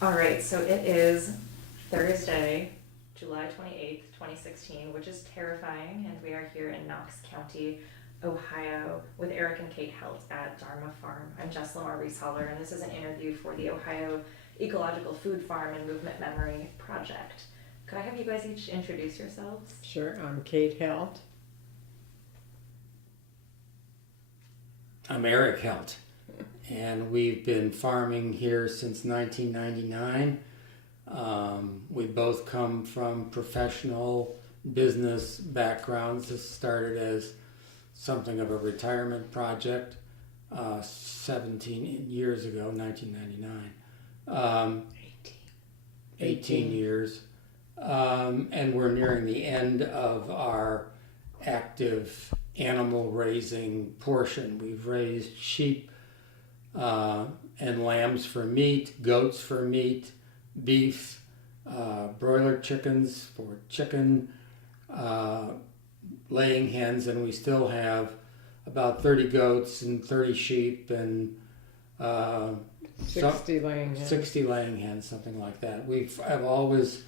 All right, so it is Thursday, July 28th, 2016, which is terrifying, and we are here in Knox County, Ohio, with Eric and Kate Helt at Dharma Farm. I'm Jess Lamar Reece Holler, and this is an interview for the Ohio Ecological Food Farm and Movement Memory Project. Could I have you guys each introduce yourselves? Sure, I'm Kate Helt. I'm Eric Helt, and we've been farming here since 1999. We both come from professional business backgrounds. This started as something of a retirement project 17 years ago, 1999. 18 years. And we're nearing the end of our active animal raising portion. We've raised sheep and lambs for meat, goats for meat, beef, broiler chickens for chicken, laying hens, and we still have about 30 goats and 30 sheep and 60 laying hens. 60 laying hens, something like that. I've always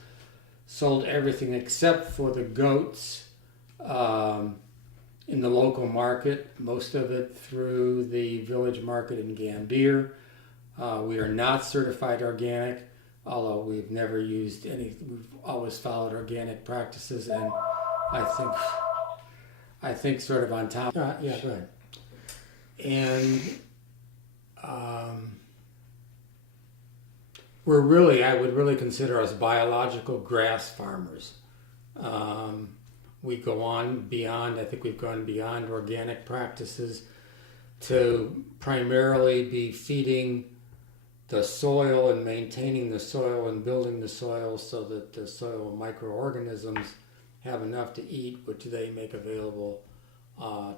sold everything except for the goats in the local market, most of it through the village market in Gambier. We are not certified organic, although we've never used any. We've always followed organic practices, and I think sort of on top. Yeah, go ahead. And I would really consider us biological grass farmers. We go on beyond, I think we've gone beyond organic practices to primarily be feeding the soil and maintaining the soil and building the soil so that the soil microorganisms have enough to eat, which they make available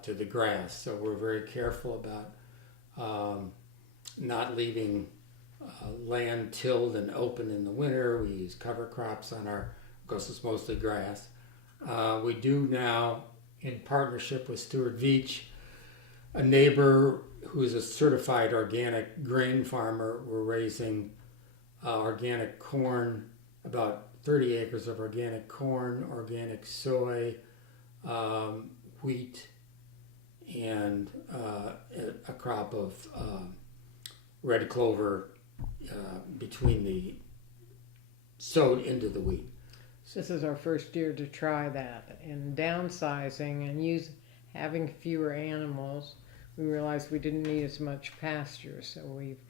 to the grass. So we're very careful about not leaving land tilled and open in the winter. We use cover crops on our, because it's mostly grass. We do now, in partnership with Stuart Veach, a neighbor who is a certified organic grain farmer. We're raising organic corn, about 30 acres of organic corn, organic soy, wheat, and a crop of red clover between the sowed into the wheat. This is our first year to try that. And downsizing and having fewer animals, we realized we didn't need as much pasture, so we've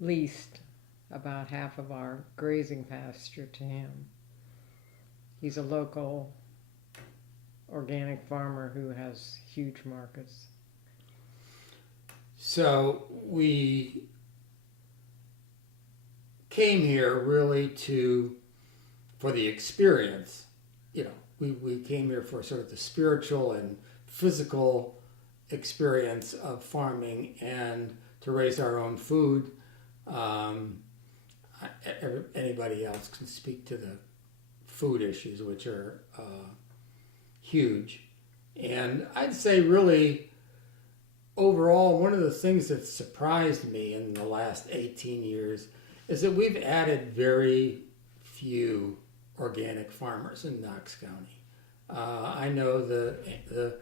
leased about half of our grazing pasture to him. He's a local organic farmer who has huge markets. So we came here really for the experience. We came here for sort of the spiritual and physical experience of farming and to raise our own food. Anybody else can speak to the food issues, which are huge. And I'd say really, overall, one of the things that surprised me in the last 18 years is that we've added very few organic farmers in Knox County. I know the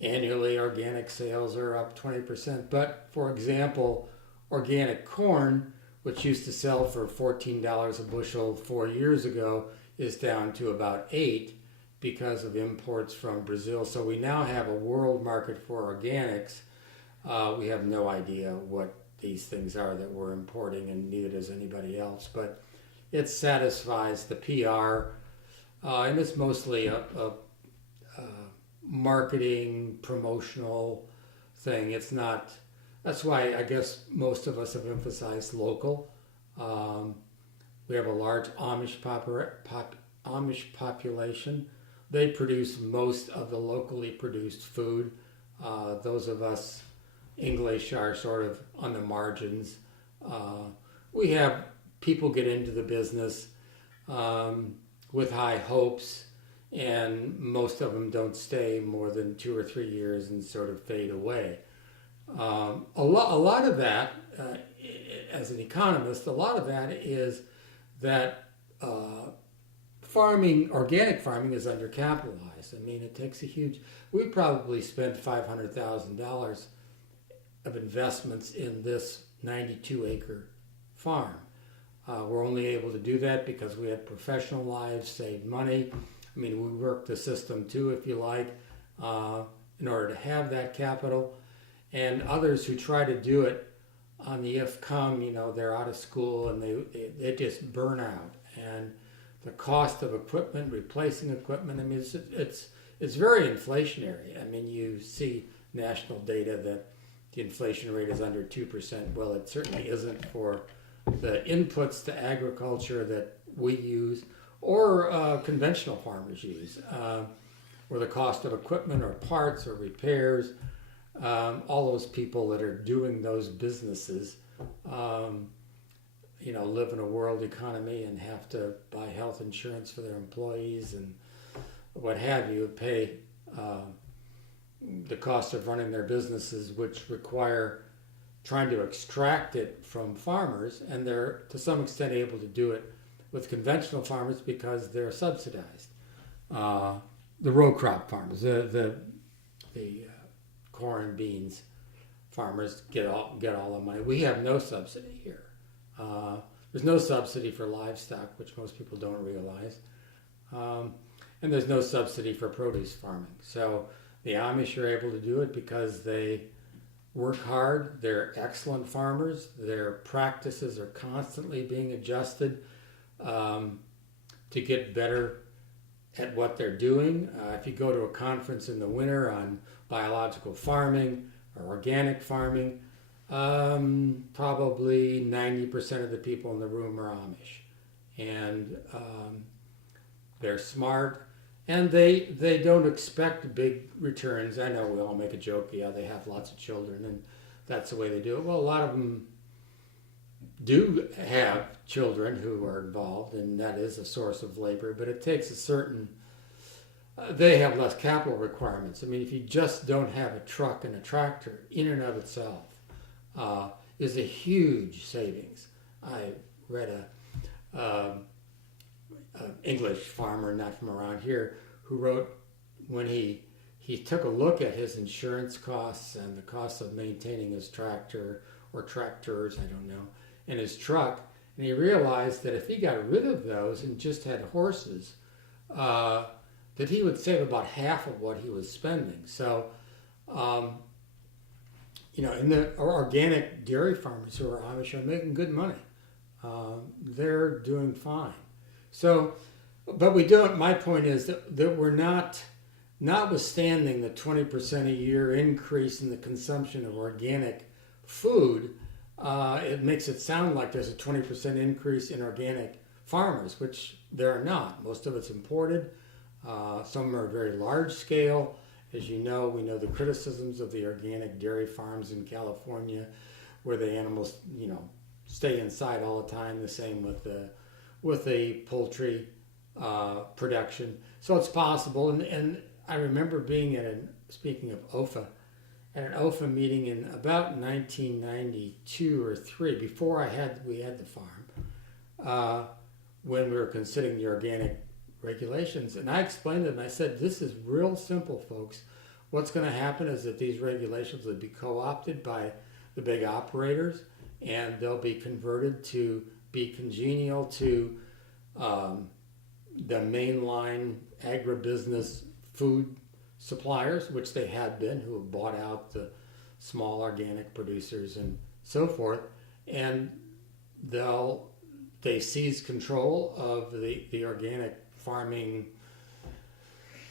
annually organic sales are up 20%, but for example, organic corn, which used to sell for $14 a bushel 4 years ago, is down to about $8 because of imports from Brazil. So we now have a world market for organics. We have no idea what these things are that we're importing, and neither does anybody else, but it satisfies the PR, and it's mostly a marketing, promotional thing. It's not, that's why I guess most of us have emphasized local. We have a large Amish population. They produce most of the locally produced food. Those of us English are sort of on the margins. We have people get into the business with high hopes, and most of them don't stay more than 2 or 3 years and sort of fade away. A lot of that, as an economist, a lot of that is that organic farming is undercapitalized. I mean, it takes a huge. We probably spent $500,000 of investments in this 92-acre farm. We're only able to do that because we have professional lives, saved money. I mean, we work the system too, if you like, in order to have that capital. And others who try to do it on the come, they're out of school and they just burn out. And the cost of equipment, replacing equipment, I mean, it's very inflationary. I mean, you see national data that the inflation rate is under 2%. Well, it certainly isn't for the inputs to agriculture that we use or conventional farmers use, or the cost of equipment or parts or repairs. All those people that are doing those businesses, live in a world economy and have to buy health insurance for their employees and what have you, pay the cost of running their businesses, which require trying to extract it from farmers, and they're to some extent able to do it with conventional farmers because they're subsidized. The row crop farmers, the corn, beans farmers get all the money. We have no subsidy here. There's no subsidy for livestock, which most people don't realize, and there's no subsidy for produce farming. So the Amish are able to do it because they work hard. They're excellent farmers. Their practices are constantly being adjusted to get better at what they're doing. If you go to a conference in the winter on biological farming or organic farming, probably 90% of the people in the room are Amish. And they're smart, and they don't expect big returns. I know we all make a joke, yeah, they have lots of children, and that's the way they do it. Well, a lot of them do have children who are involved, and that is a source of labor, but it takes a certain, they have less capital requirements. I mean, if you just don't have a truck and a tractor, in and of itself, is a huge savings. I read a English farmer, not from around here, who wrote when he took a look at his insurance costs and the cost of maintaining his tractor or tractors, I don't know, and his truck, and he realized that if he got rid of those and just had horses, that he would save about half of what he was spending. So, and the organic dairy farmers who are Amish are making good money. They're doing fine. So, but we don't, my point is that we're not, notwithstanding the 20% a year increase in the consumption of organic food, it makes it sound like there's a 20% increase in organic farmers, which there are not. Most of it's imported. Some are very large scale. As you know, we know the criticisms of the organic dairy farms in California, where the animals, stay inside all the time. The same with the poultry production. So it's possible. And I remember being speaking of OFA, at an OFA meeting in about 1992 or 3, before we had the farm, when we were considering the organic regulations. And I explained to them, I said, this is real simple, folks. What's going to happen is that these regulations will be co-opted by the big operators, and they'll be converted to be congenial to the mainline agribusiness food suppliers, which they had been, who have bought out the small organic producers and so forth, and they seize control of the organic farming,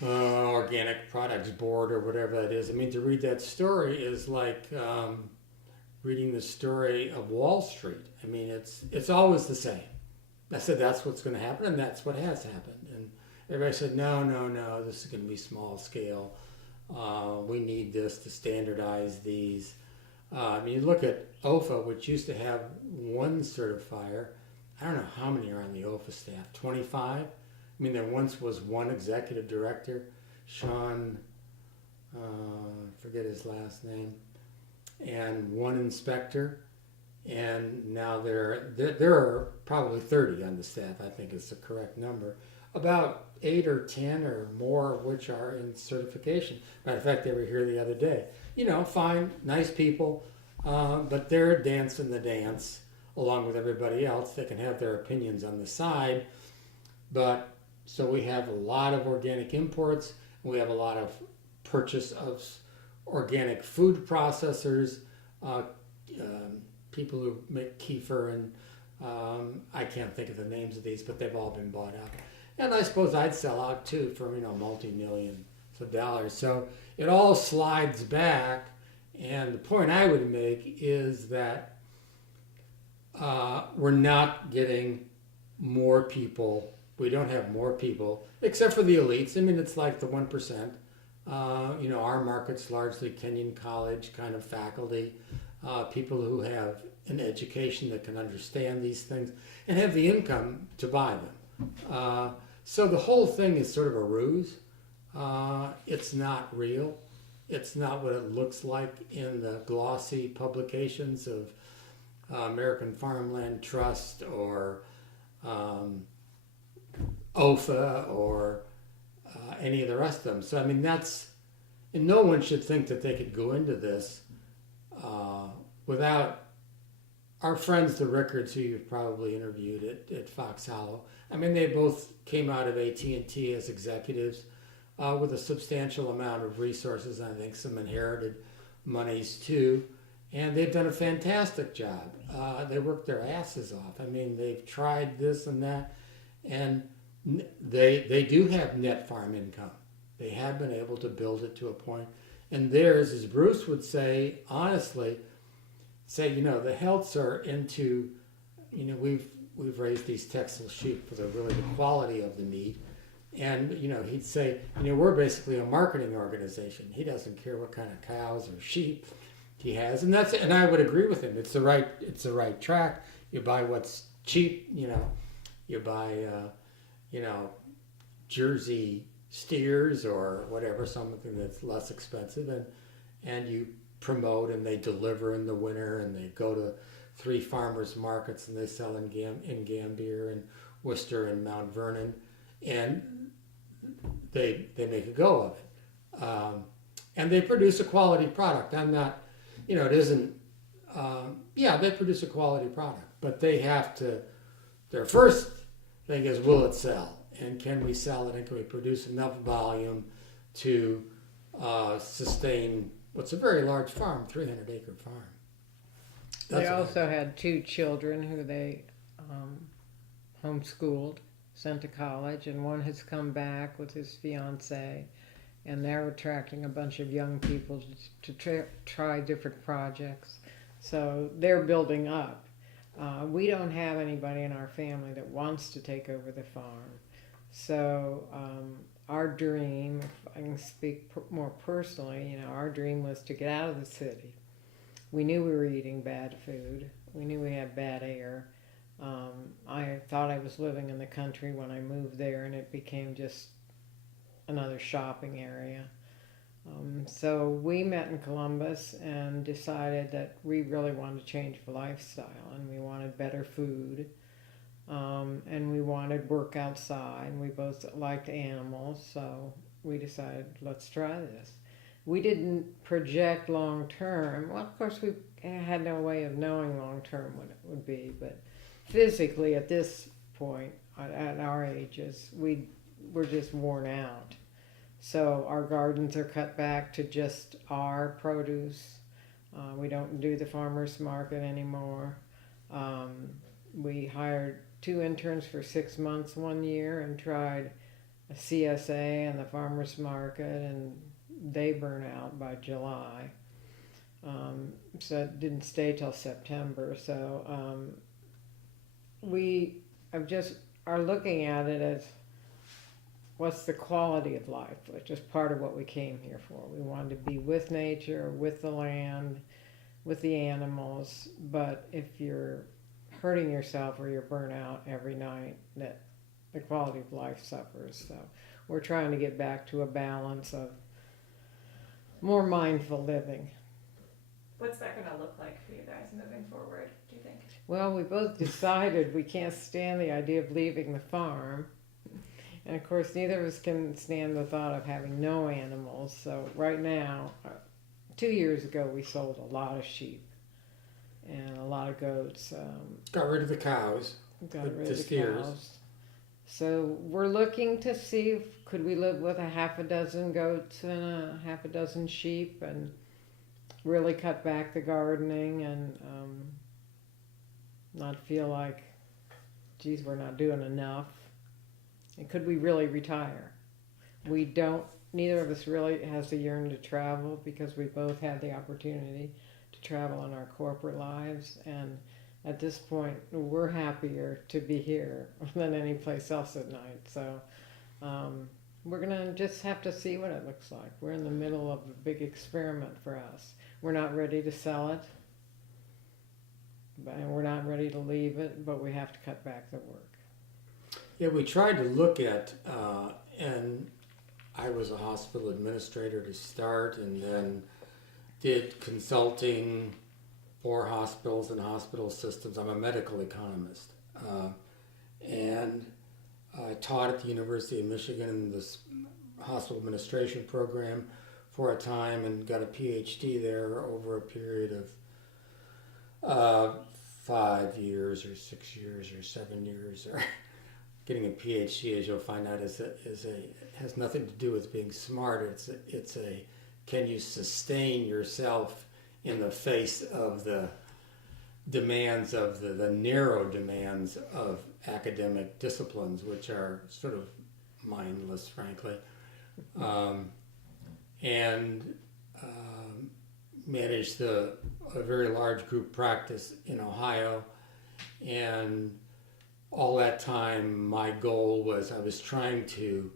organic products board or whatever that is. I mean, to read that story is like reading the story of Wall Street. I mean, it's always the same. I said, that's what's going to happen, and that's what has happened. And everybody said, no, this is going to be small scale. We need this to standardize these. I mean, you look at OFA, which used to have one certifier. I don't know how many are on the OFA staff, 25? I mean, there once was one executive director, Sean, forget his last name, and one inspector. and now there are probably 30 on the staff. I think is the correct number. About 8 or 10 or more of which are in certification. Matter of fact, they were here the other day. Fine, nice people, but they're dancing the dance along with everybody else. They can have their opinions on the side, but so we have a lot of organic imports. We have a lot of purchase of organic food processors, people who make kefir, and I can't think of the names of these, but they've all been bought out. And I suppose I'd sell out too for multi-millions of dollars. So it all slides back. And the point I would make is that we're not getting more people. We don't have more people, except for the elites. I mean, it's like the 1%. Our market's largely Kenyon College kind of faculty, people who have an education that can understand these things and have the income to buy them. So the whole thing is sort of a ruse. It's not real. It's not what it looks like in the glossy publications of American Farmland Trust or OFA or any of the rest of them. So, I mean, and no one should think that they could go into this without our friends, the Rickards, who you've probably interviewed at Fox Hollow. I mean, they both came out of AT&T as executives with a substantial amount of resources, I think some inherited monies too. And they've done a fantastic job. They worked their asses off. I mean, they've tried this and that. And they do have net farm income. They have been able to build it to a point. And theirs, as Bruce would say, honestly, the Helts are into, we've raised these Texel sheep for the quality of the meat. And, he'd say, we're basically a marketing organization. He doesn't care what kind of cows or sheep he has. And I would agree with him. It's the right track. You buy what's cheap, you buy, Jersey steers or whatever, something that's less expensive, and you promote, and they deliver in the winter, and they go to 3 farmers markets, and they sell in Gambier and Worcester and Mount Vernon, and they make a go of it, and they produce a quality product. I'm not, it isn't. They produce a quality product, but they have to. Their first thing is, will it sell? And can we sell it, and can we produce enough volume to sustain what's a very large farm, 300-acre farm. They also had 2 children who they homeschooled, sent to college, and one has come back with his fiance, and they're attracting a bunch of young people to try different projects. So they're building up. We don't have anybody in our family that wants to take over the farm. So our dream, if I can speak more personally, our dream was to get out of the city. We knew we were eating bad food. We knew we had bad air. I thought I was living in the country when I moved there, and it became just another shopping area. So we met in Columbus and decided that we really wanted to change the lifestyle, and we wanted better food. And we wanted work outside, and we both liked animals, so we decided, let's try this. We didn't project long term. Well, of course, we had no way of knowing long term what it would be, but physically at this point, at our ages, we're just worn out. So our gardens are cut back to just our produce. We don't do the farmer's market anymore. We hired 2 interns for 6 months one year and tried a CSA and the farmer's market, and they burn out by July. So it didn't stay till September. So we are looking at it as what's the quality of life, which is part of what we came here for. We wanted to be with nature, with the land, with the animals, but if you're hurting yourself or you're burnt out every night, that the quality of life suffers. So we're trying to get back to a balance of more mindful living. What's that going to look like for you guys moving forward, do you Well, we both decided we can't stand the idea of leaving the farm. And of course, neither of us can stand the thought of having no animals. So right now, 2 years ago, we sold a lot of sheep and a lot of goats. Got rid of the cows. Got rid the of the steers. cows. So we're looking to see if could we live with a half a dozen goats and a half a dozen sheep and really cut back the gardening and not feel like, geez, we're not doing enough. And could we really retire? We don't, neither of us really has the yearn to travel because we both had the opportunity to travel in our corporate lives. And at this point, we're happier to be here than any place else at night. So we're going to just have to see what it looks like. We're in the middle of a big experiment for us. We're not ready to sell it, and we're not ready to leave it, but we have to cut back the work. Yeah, we tried to look at, and I was a hospital administrator to start, and then did consulting for hospitals and hospital systems. I'm a medical economist, and I taught at the University of Michigan in this hospital administration program for a time, and got a PhD there over a period of 5 years or 6 years or 7 years. Or getting a PhD, as you'll find out, has nothing to do with being smart. It's a can you sustain yourself in the face of the demands of the narrow demands of academic disciplines, which are sort of mindless, frankly, and managed a very large group practice in Ohio. And all that time, my goal was I was trying to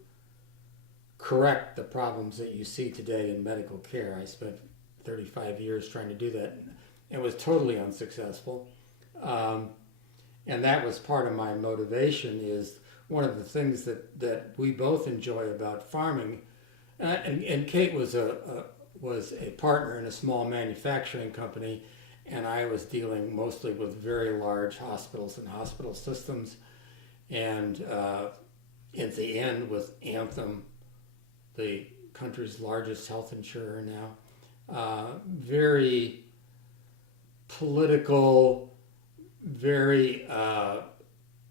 correct the problems that you see today in medical care. I spent 35 years trying to do that and was totally unsuccessful. And that was part of my motivation. Is one of the things that we both enjoy about farming. And Kate was a partner in a small manufacturing company, and I was dealing mostly with very large hospitals and hospital systems. And at the end, with Anthem, the country's largest health insurer now, very political, very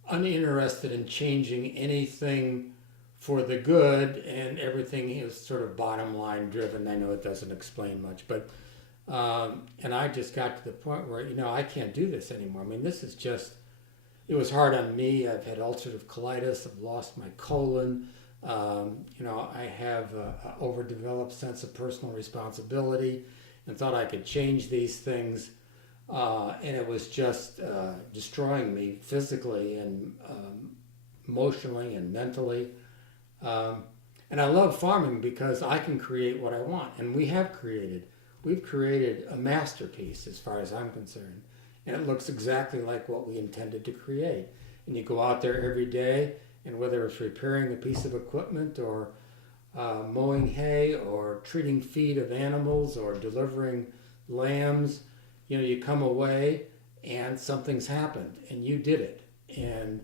uninterested in changing anything for the good, and everything is sort of bottom line driven. I know it doesn't explain much, but and I just got to the point where, I can't do this anymore. I mean, this is just, it was hard on me. I've had ulcerative colitis. I've lost my colon. I have an overdeveloped sense of personal responsibility and thought I could change these things. And it was just destroying me physically and emotionally and mentally. And I love farming because I can create what I want. And we've created a masterpiece as far as I'm concerned. And it looks exactly like what we intended to create. And you go out there every day, and whether it's repairing a piece of equipment or mowing hay or treating feed of animals or delivering lambs, you come away and something's happened and you did it. And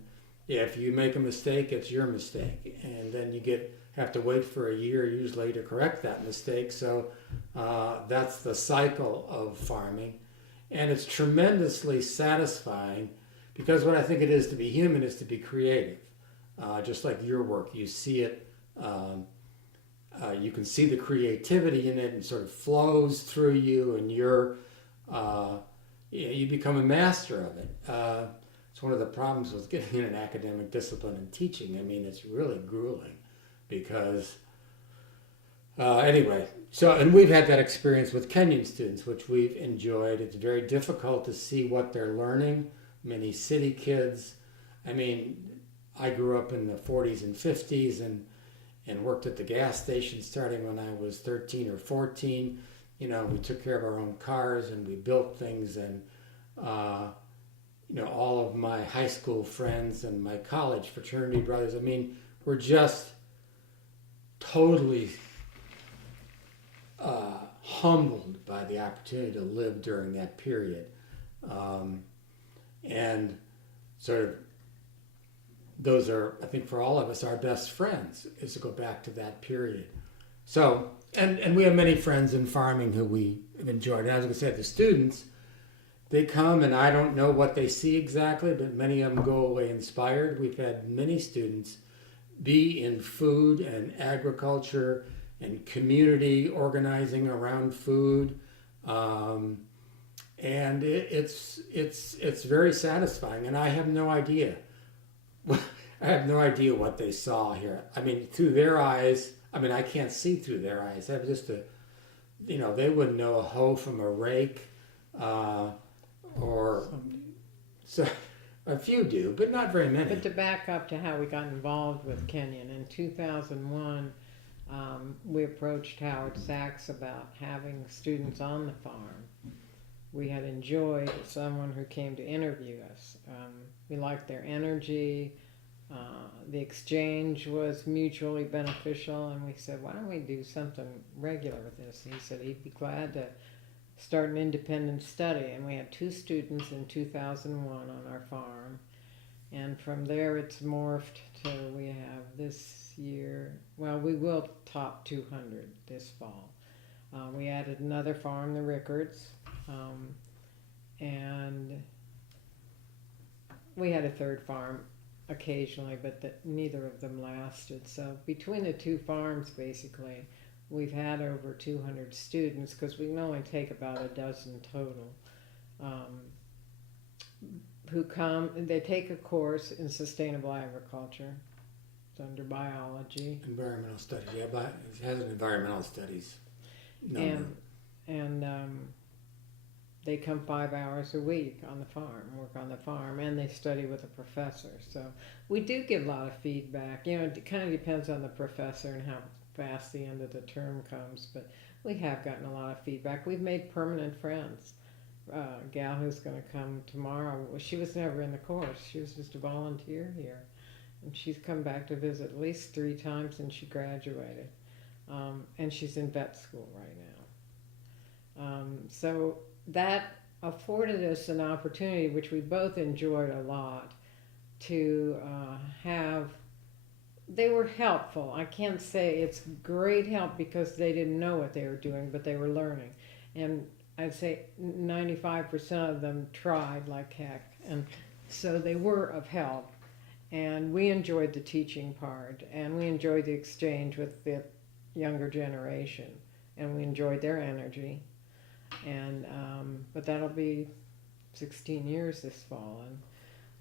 if you make a mistake, it's your mistake. And then you have to wait for a year usually to correct that mistake. So that's the cycle of farming. And it's tremendously satisfying, because what I think it is to be human is to be creative. Just like your work, you see it, you can see the creativity in it, and sort of flows through you, and you become a master of it. It's one of the problems with getting in an academic discipline and teaching. I mean, it's really grueling because, anyway. So, and we've had that experience with Kenyon students, which we've enjoyed. It's very difficult to see what they're learning. Many city kids. I mean, I grew up in the 40s and 50s and worked at the gas station starting when I was 13 or 14. We took care of our own cars and we built things, and all of my high school friends and my college fraternity brothers, I mean, were just totally humbled by the opportunity to live during that period. and sort of those are, I think, for all of us, our best friends, is to go back to that period. So, and we have many friends in farming who we have enjoyed. And I was going to say, the students, they come and I don't know what they see exactly, but many of them go away inspired. We've had many students be in food and agriculture and community organizing around food. And it's very satisfying. And I have no idea. I have no idea what they saw here. I mean, through their eyes, I mean, I can't see through their eyes. I have just they wouldn't know a hoe from a rake, or so a few do, but not very many. But to back up to how we got involved with Kenyon, in 2001, we approached Howard Sachs about having students on the farm. We had enjoyed someone who came to interview us. We liked their energy. The exchange was mutually beneficial, and we said, why don't we do something regular with this? And he said he'd be glad to start an independent study, and we had 2 students in 2001 on our farm, and from there it's morphed to we have this year, well, we will top 200 this fall. We added another farm, the Rickards, and we had a third farm occasionally, but neither of them lasted. So between the 2 farms, basically, we've had over 200 students, because we can only take about a dozen total, who come. They take a course in sustainable agriculture. It's under biology. Environmental studies, yeah, but it has an environmental studies number. And they come 5 hours a week on the farm, work on the farm, and they study with a professor. So we do get a lot of feedback. It kind of depends on the professor and how fast the end of the term comes, but we have gotten a lot of feedback. We've made permanent friends. A gal who's going to come tomorrow, she was never in the course. She was just a volunteer here. And she's come back to visit at least 3 times since she graduated. And she's in vet school right now. So that afforded us an opportunity, which we both enjoyed a lot, to have. They were helpful. I can't say it's great help because they didn't know what they were doing, but they were learning. And I'd say 95% of them tried like heck. And so they were of help. And we enjoyed the teaching part, and we enjoyed the exchange with the younger generation, and we enjoyed their energy. And but that'll be 16 years this fall, and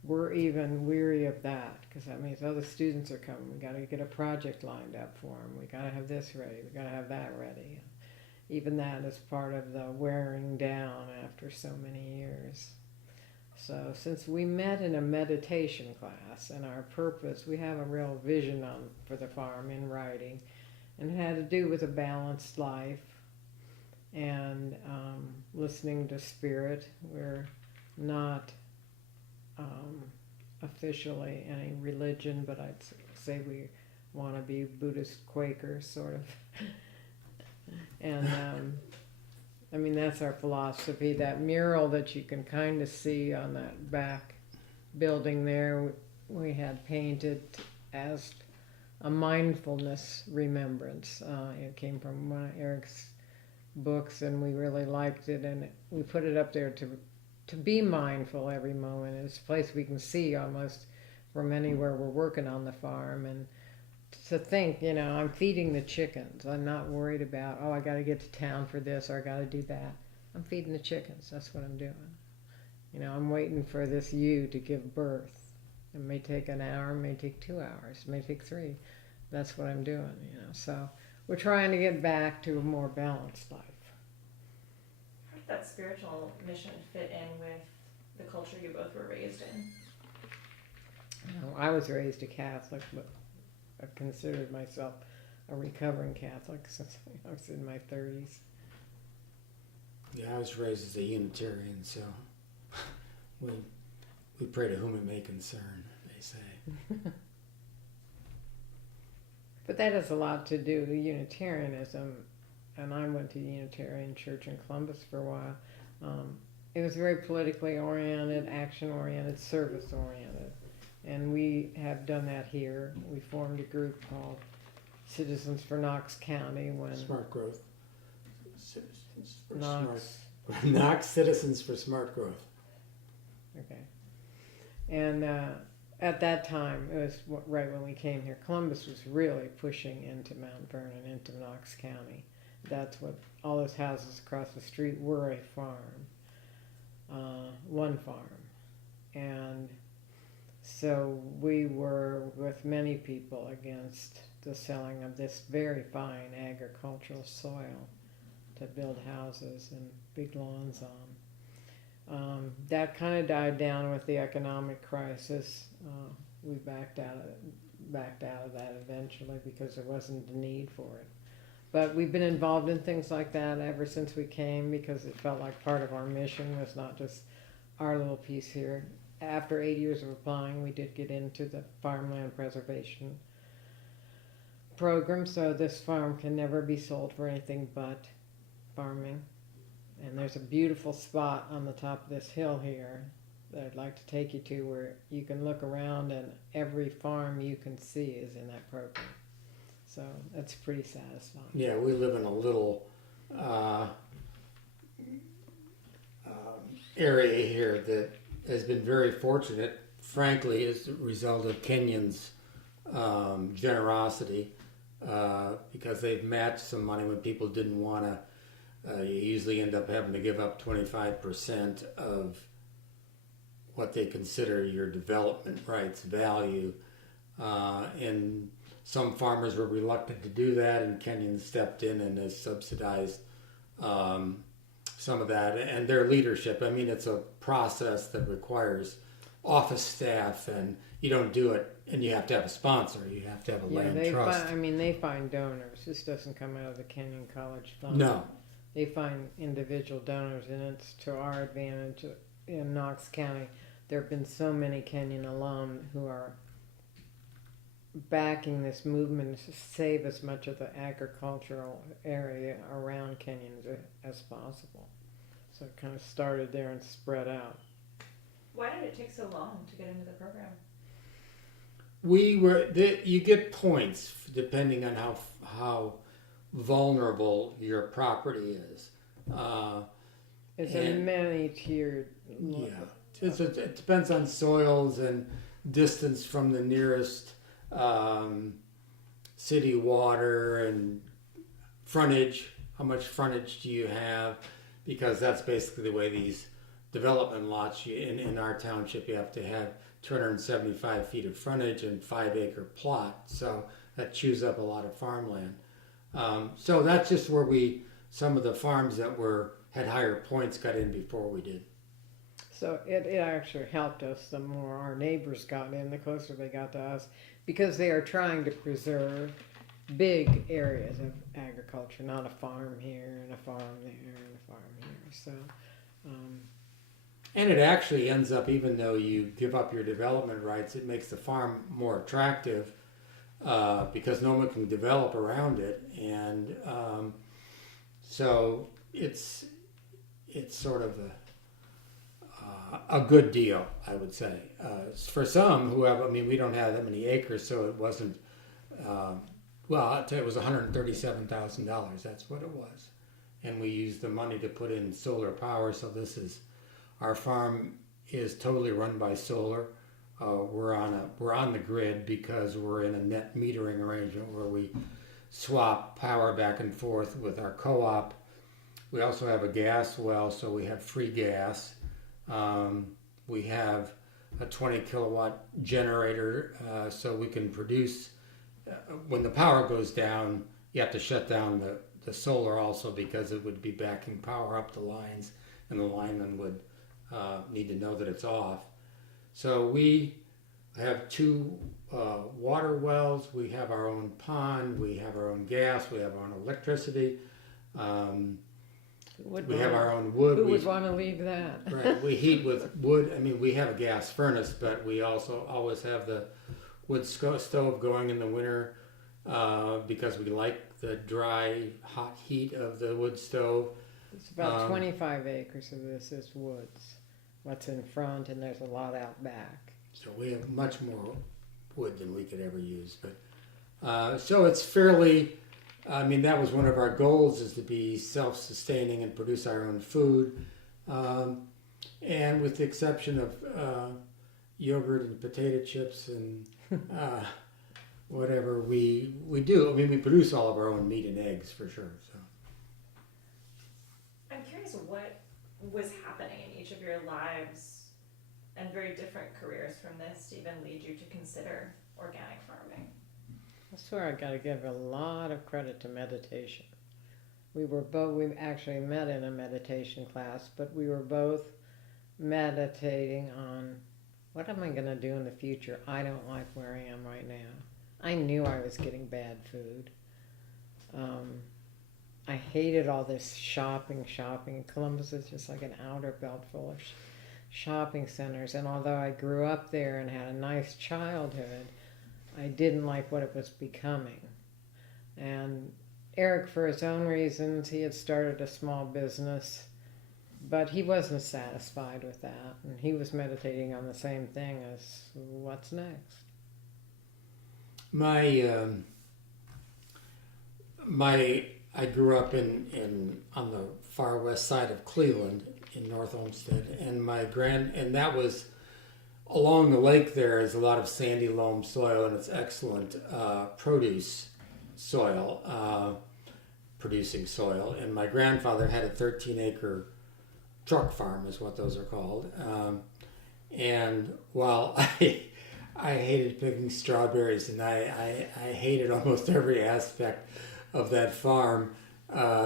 we're even weary of that, because that means other students are coming. We got to get a project lined up for them. We got to have this ready. We got to have that ready. Even that is part of the wearing down after so many years. So since we met in a meditation class, and our purpose, we have a real vision for the farm in writing, and it had to do with a balanced life and listening to spirit. We're not officially any religion, but I'd say we want to be Buddhist Quaker, sort of. And I mean, that's our philosophy. That mural that you can kind of see on that back building there, we had painted as a mindfulness remembrance. It came from one of Eric's books, and we really liked it, and we put it up there to be mindful every moment. It's a place we can see almost from anywhere we're working on the farm, and to think, I'm feeding the chickens. I'm not worried about, I got to get to town for this, or I got to do that. I'm feeding the chickens. That's what I'm doing. I'm waiting for this ewe to give birth. It may take an hour, it may take 2 hours, it may take 3. That's what I'm doing, So we're trying to get back to a more balanced life. How did that spiritual mission fit in with the culture you both were raised in? I was raised a Catholic, but I've considered myself a recovering Catholic since I was in my 30s. Yeah, I was raised as a Unitarian, so we pray to whom it may concern, they say. But that has a lot to do with Unitarianism, and I went to the Unitarian Church in Columbus for a while. it was very politically oriented, action oriented, service oriented. And we have done that here. We formed a group called Citizens for Knox County when Smart growth. Citizens for Knox, smart. Knox Citizens for Smart Growth. okay. And at that time, it was right when we came here, Columbus was really pushing into Mount Vernon, into Knox County. That's what all those houses across the street were, a farm, one farm. And so we were with many people against the selling of this very fine agricultural soil to build houses and big lawns on. That kind of died down with the economic crisis. We backed out of that eventually because there wasn't the need for it. But we've been involved in things like that ever since we came because it felt like part of our mission was not just our little piece here. After 8 years of applying, we did get into the farmland preservation program, so this farm can never be sold for anything but farming. And there's a beautiful spot on the top of this hill here that I'd like to take you to where you can look around and every farm you can see is in that program. So that's pretty satisfying. Yeah, we live in a little area here that has been very fortunate, frankly, as a result of Kenyon's generosity, because they've matched some money when people didn't want to. You usually end up having to give up 25% of what they consider your development rights value. And some farmers were reluctant to do that, and Kenyon stepped in and has subsidized some of that. And their leadership, I mean, it's a process that requires office staff, and you don't do it, and you have to have a sponsor. You have to have a land trust. They find donors. This doesn't come out of the Kenyon College fund. No. They find individual donors, and it's to our advantage. In Knox County, there have been so many Kenyon alum who are backing this movement to save as much of the agricultural area around Kenyon as possible. So it kind of started there and spread out. Why did it take so long to get into the program? You get points depending on how vulnerable your property is. It's a many-tiered. Yeah, it depends on soils and distance from the nearest city water and frontage. How much frontage do you have? Because that's basically the way these development lots, in our township, you have to have 275 feet of frontage and 5-acre plot. So that chews up a lot of farmland. So that's just where some of the farms that had higher points got in before we did. So it actually helped us the more our neighbors got in, the closer they got to us, because they are trying to preserve big areas of agriculture, not a farm here and a farm there and a farm here. So, and it actually ends up, even though you give up your development rights, it makes the farm more attractive because no one can develop around it, and so it's sort of a good deal, I would say. For some who have, we don't have that many acres, so it wasn't. I'll tell you, it was $137,000. That's what it was, and we used the money to put in solar power. So our farm is totally run by solar. We're on the grid because we're in a net metering arrangement where we swap power back and forth with our co-op. We also have a gas well, so we have free gas. We have a 20 kilowatt generator, so we can produce. When the power goes down, you have to shut down the solar also because it would be backing power up the lines, and the lineman would need to know that it's off. So we have 2 water wells. We have our own pond. We have our own gas. We have our own electricity. We have our own wood. Who would want to leave that? Right. We heat with wood. We have a gas furnace, but we also always have the wood stove going in the winter because we like the dry, hot heat of the wood stove. It's about Um, 25 acres of this is woods. What's in front, and there's a lot out back. So we have much more wood than we could ever use. But so it's fairly. I mean, that was one of our goals, is to be self-sustaining and produce our own food. And with the exception of yogurt and potato chips and whatever we do. I mean, we produce all of our own meat and eggs for sure. So I'm curious what was happening in each of your lives and very different careers from this to even lead you to consider organic farming. I swear I got to give a lot of credit to meditation. We actually met in a meditation class, but we were both meditating on what am I going to do in the future. I don't like where I am right now. I knew I was getting bad food. I hated all this shopping. Columbus is just like an outer belt full of shopping centers. And although I grew up there and had a nice childhood, I didn't like what it was becoming. And Eric, for his own reasons, he had started a small business, but he wasn't satisfied with that. And he was meditating on the same thing as what's next. I grew up in on the far west side of Cleveland in North Olmsted, and that was along the lake. There is a lot of sandy loam soil, and it's excellent produce soil, producing soil. And my grandfather had a 13-acre truck farm, is what those are called. And while I hated picking strawberries, and I hated almost every aspect of that farm.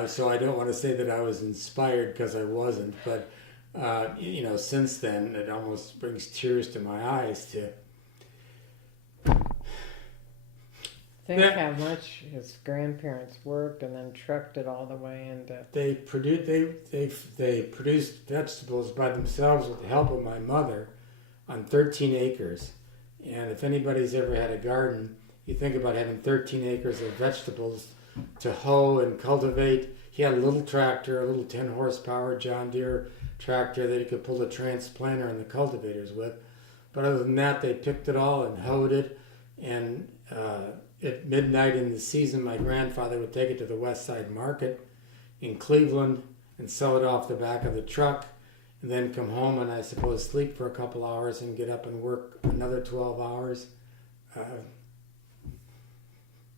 So I don't want to say that I was inspired, because I wasn't. But since then, it almost brings tears to my eyes to think how much his grandparents worked and then trucked it all the way into. They produced vegetables by themselves with the help of my mother on 13 acres. And if anybody's ever had a garden, you think about having 13 acres of vegetables to hoe and cultivate. He had a little tractor, a little 10 horsepower John Deere tractor that he could pull the transplanter and the cultivators with. But other than that, they picked it all and hoed it. And at midnight in the season, my grandfather would take it to the West Side Market in Cleveland and sell it off the back of the truck, and then come home and I suppose sleep for a couple hours and get up and work another 12 hours.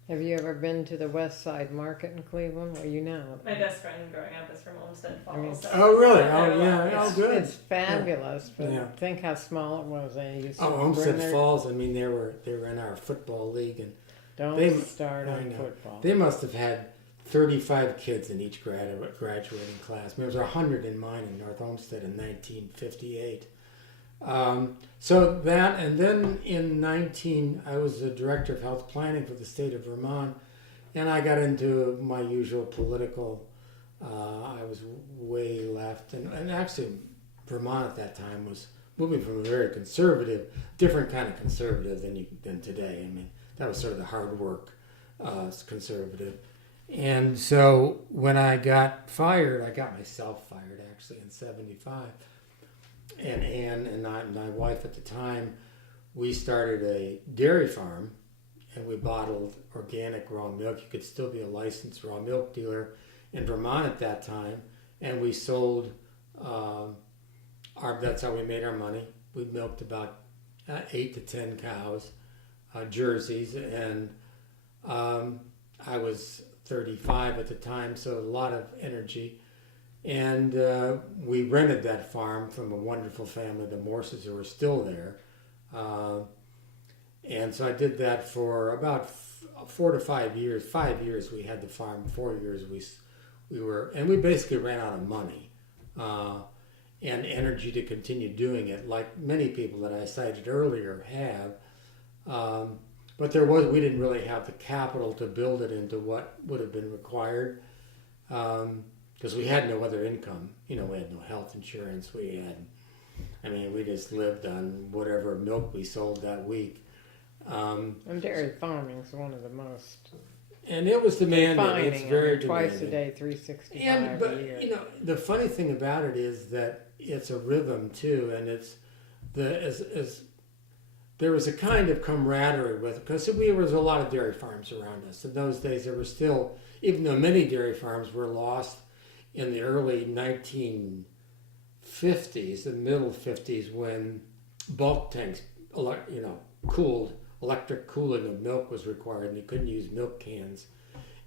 Have you ever been to the West Side Market in Cleveland? Well, you know. My best friend growing up is from Olmsted Falls. I mean, so Oh, really? I've been Oh, there a yeah. lot. Oh, good. It's fabulous, but Yeah. think how small it was. They used to Oh, bring Olmsted their- Falls. I mean, they were in our football league, and Don't they- start I on know. football. they must have had 35 kids in each graduating class. I mean, there was 100 in mine in North Olmsted in 1958. So that, and then I was the director of health planning for the state of Vermont, and I got into my usual political. I was way left, and actually, Vermont at that time was moving from a very conservative, different kind of conservative than today. I mean, that was sort of the hard work conservative. And so when I got fired, I got myself fired actually in '75. And Ann and my wife at the time, we started a dairy farm, and we bottled organic raw milk. You could still be a licensed raw milk dealer in Vermont at that time, and we sold. That's how we made our money. We milked about 8 to 10 cows, jerseys, and I was 35 at the time, so a lot of energy. And we rented that farm from a wonderful family, the Morses, who are still there. And so I did that for about 4 to 5 years. 5 years we had the farm. 4 years we basically ran out of money and energy to continue doing it, like many people that I cited earlier have. But we didn't really have the capital to build it into what would have been required. Because we had no other income. We had no health insurance. We just lived on whatever milk we sold that week. And dairy farming is one of the most And it was demanding. It's Confining very them twice a demanding. day, 365 And but a year. you know, the funny thing about it is that it's a rhythm too, and it's as there was a kind of camaraderie with it, because there was a lot of dairy farms around us. In those days, there were still, even though many dairy farms were lost in the early 1950s, the middle 50s, when bulk tanks, cooled, electric cooling of milk was required, and you couldn't use milk cans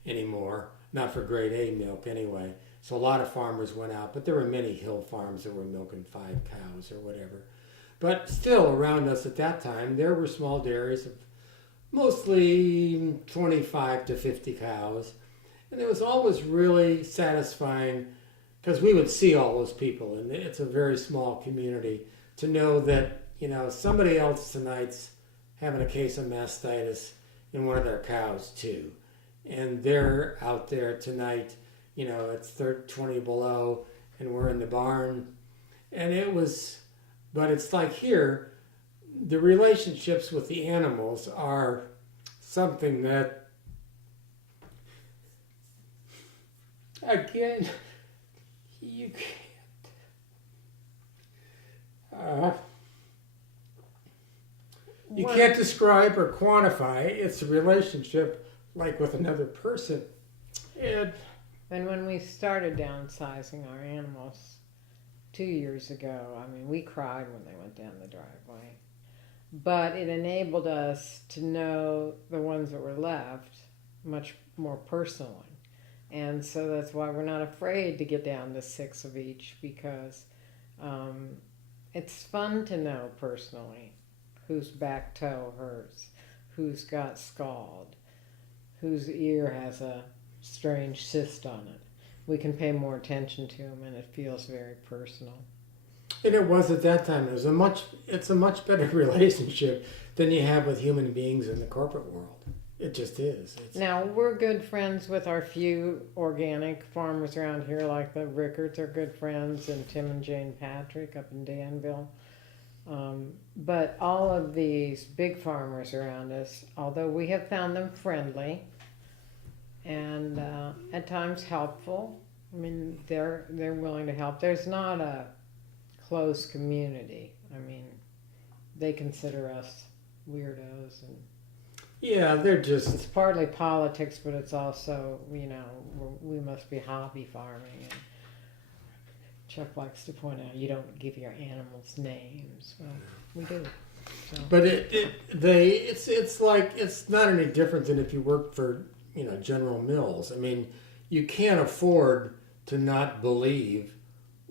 anymore, not for grade A milk anyway. So a lot of farmers went out, but there were many hill farms that were milking 5 cows or whatever. But still, around us at that time, there were small dairies of mostly 25 to 50 cows. And it was always really satisfying, because we would see all those people, and it's a very small community, to know that, somebody else tonight's having a case of mastitis in one of their cows too. And they're out there tonight, it's 20 below, and we're in the barn. And but it's like here, the relationships with the animals are something that, again, you can't describe or quantify. It's a relationship like with another person. And when we started downsizing our animals 2 years ago, we cried when they went down the driveway. But it enabled us to know the ones that were left much more personally. And so that's why we're not afraid to get down to 6 of each, because it's fun to know personally whose back toe hurts, who's got scald, whose ear has a strange cyst on it. We can pay more attention to them, and it feels very personal. And it was at that time. It's a much better relationship than you have with human beings in the corporate world. It just is. Now, we're good friends with our few organic farmers around here, like the Rickards are good friends, and Tim and Jane Patrick up in Danville. But all of these big farmers around us, although we have found them friendly and at times helpful, they're willing to help. There's not a close community. They consider us weirdos, and yeah, they're just. It's partly politics, but it's also, we must be hobby farming. And Chuck likes to point out you don't give your animals names. Well, we do. So. But it's like, it's not any different than if you work for General Mills. You can't afford to not believe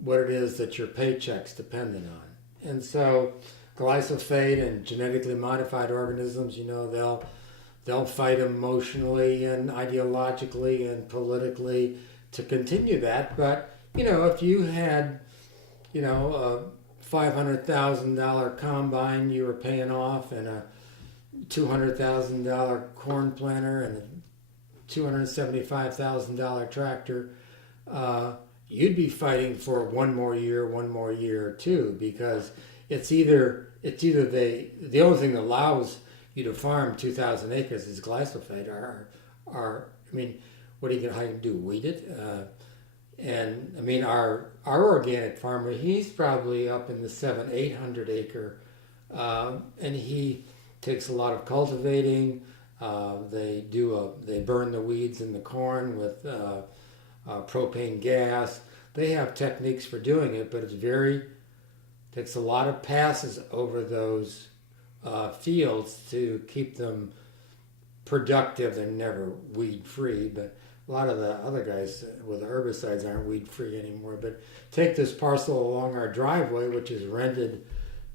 what it is that your paycheck's dependent on. And so glyphosate and genetically modified organisms, they'll fight emotionally and ideologically and politically to continue that. But, if you had, a $500,000 combine you were paying off, and a $200,000 corn planter, and a $275,000 tractor, you'd be fighting for one more year too, because it's either the only thing that allows you to farm 2,000 acres is glyphosate. What are you gonna do? Weed it? Our organic farmer, he's probably up in the 700-800 acre, and he takes a lot of cultivating. They burn the weeds in the corn with propane gas. They have techniques for doing it, but takes a lot of passes over those fields to keep them productive. They're never weed free, but a lot of the other guys with the herbicides aren't weed free anymore. But take this parcel along our driveway, which is rented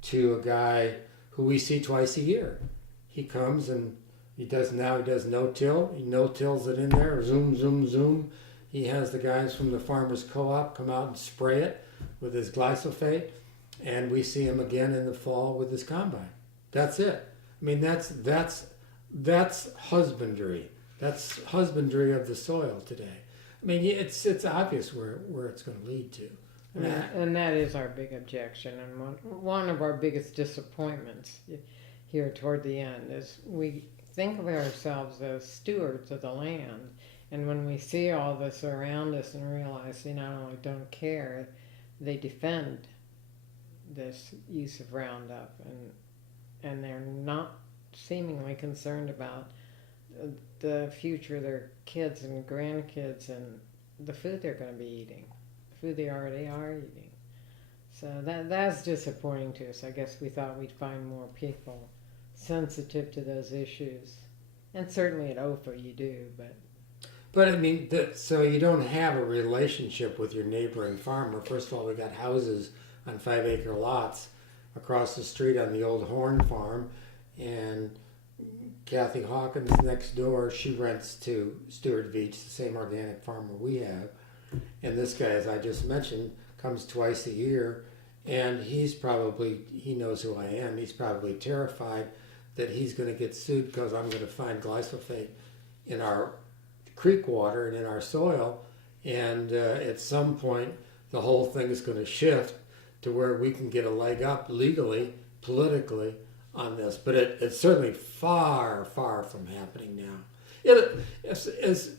to a guy who we see twice a year. He comes and he does no-till. He no-tills it in there, zoom, zoom, zoom. He has the guys from the farmers co-op come out and spray it with his glyphosate, and we see him again in the fall with his combine. That's it. That's husbandry. That's husbandry of the soil today. It's obvious where it's going to lead to. And that is our big objection, and one of our biggest disappointments here toward the end is we think of ourselves as stewards of the land. And when we see all this around us and realize they not only don't care, they defend this use of Roundup, and they're not seemingly concerned about the future of their kids and grandkids and the food they're going to be eating, the food they already are eating. So that's disappointing to us. I guess we thought we'd find more people sensitive to those issues, and certainly at OFA you do, But I mean, so you don't have a relationship with your neighboring farmer. First of all, we got houses on 5-acre lots across the street on the old Horn Farm, and Kathy Hawkins next door, she rents to Stuart Veach, the same organic farmer we have. And this guy, as I just mentioned, comes twice a year, and he knows who I am. He's probably terrified that he's going to get sued because I'm going to find glyphosate in our creek water and in our soil, and at some point the whole thing is going to shift to where we can get a leg up legally, politically on this. But it's certainly far, far from happening now. As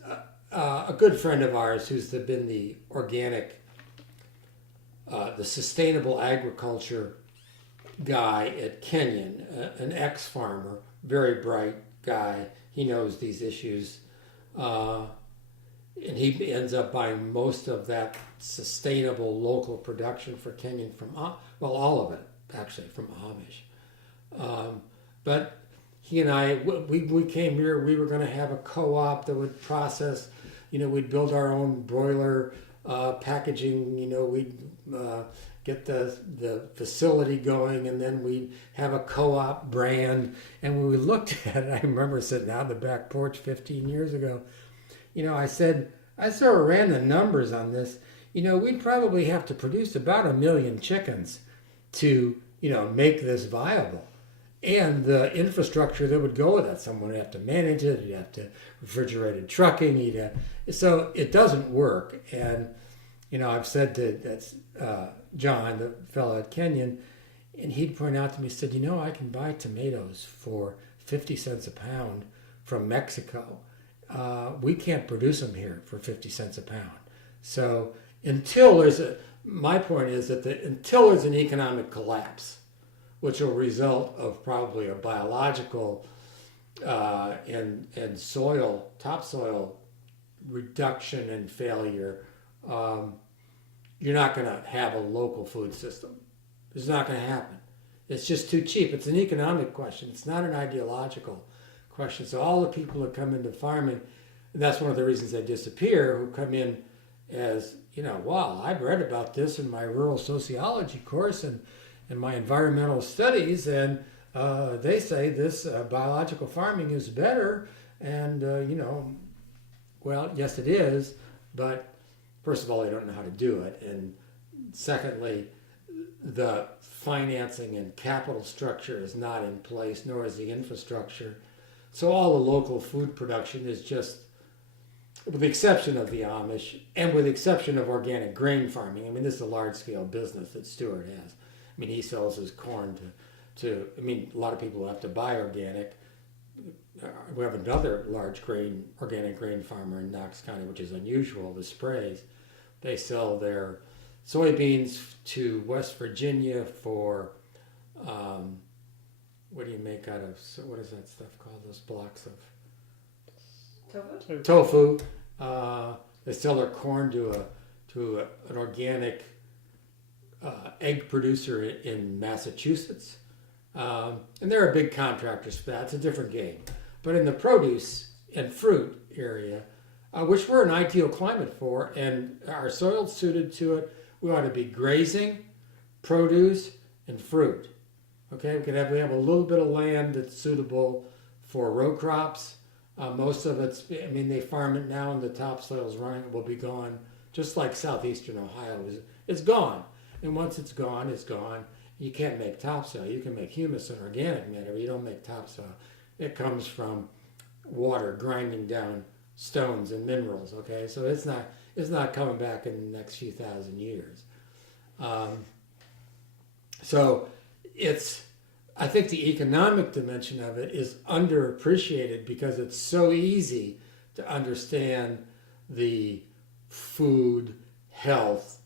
a good friend of ours who's been the organic, the sustainable agriculture guy at Kenyon, an ex-farmer, very bright guy, he knows these issues. And he ends up buying most of that sustainable local production for Kenyon from, all of it actually from Amish. But he and I, we came here, we were going to have a co-op that would process, we'd build our own broiler packaging, we'd get the facility going, and then we'd have a co-op brand. And when we looked at it, I remember sitting out on the back porch 15 years ago, I sort of ran the numbers on this. We'd probably have to produce about 1 million chickens to, make this viable. And the infrastructure that would go with that, someone would have to manage it, you'd have to refrigerated trucking, so it doesn't work. And, I've said that's John, the fellow at Kenyon, and he'd point out to me, he said, I can buy tomatoes for 50 cents a pound from Mexico. We can't produce them here for 50 cents a pound. So my point is that until there's an economic collapse, which will result of probably a biological and topsoil reduction and failure, you're not going to have a local food system. It's not going to happen. It's just too cheap. It's an economic question. It's not an ideological question. So all the people who come into farming, and that's one of the reasons they disappear, who come in as, wow, I've read about this in my rural sociology course and in my environmental studies, and they say this biological farming is better, and, well, yes it is, but first of all, they don't know how to do it, and secondly, the financing and capital structure is not in place, nor is the infrastructure. So all the local food production is just, with the exception of the Amish, and with the exception of organic grain farming. This is a large-scale business that Stuart has. He sells his corn to a lot of people have to buy organic. We have another large organic grain farmer in Knox County, which is unusual, the Sprays. They sell their soybeans to West Virginia for, what do you make out of, what is that stuff called, those blocks of? Tofu. They sell their corn to an organic egg producer in Massachusetts. And there are big contractors for that. It's a different game. But in the produce and fruit area, which we're an ideal climate for, and our soil's suited to it, we ought to be grazing, produce, and fruit. Okay, we have a little bit of land that's suitable for row crops. Most of it's, they farm it now and the topsoil's running, it will be gone, just like southeastern Ohio. It's gone. And once it's gone, it's gone. You can't make topsoil. You can make humus and organic matter, but you don't make topsoil. It comes from water grinding down stones and minerals, okay? So it's not coming back in the next few thousand years. So it's I think the economic dimension of it is underappreciated because it's so easy to understand the food, health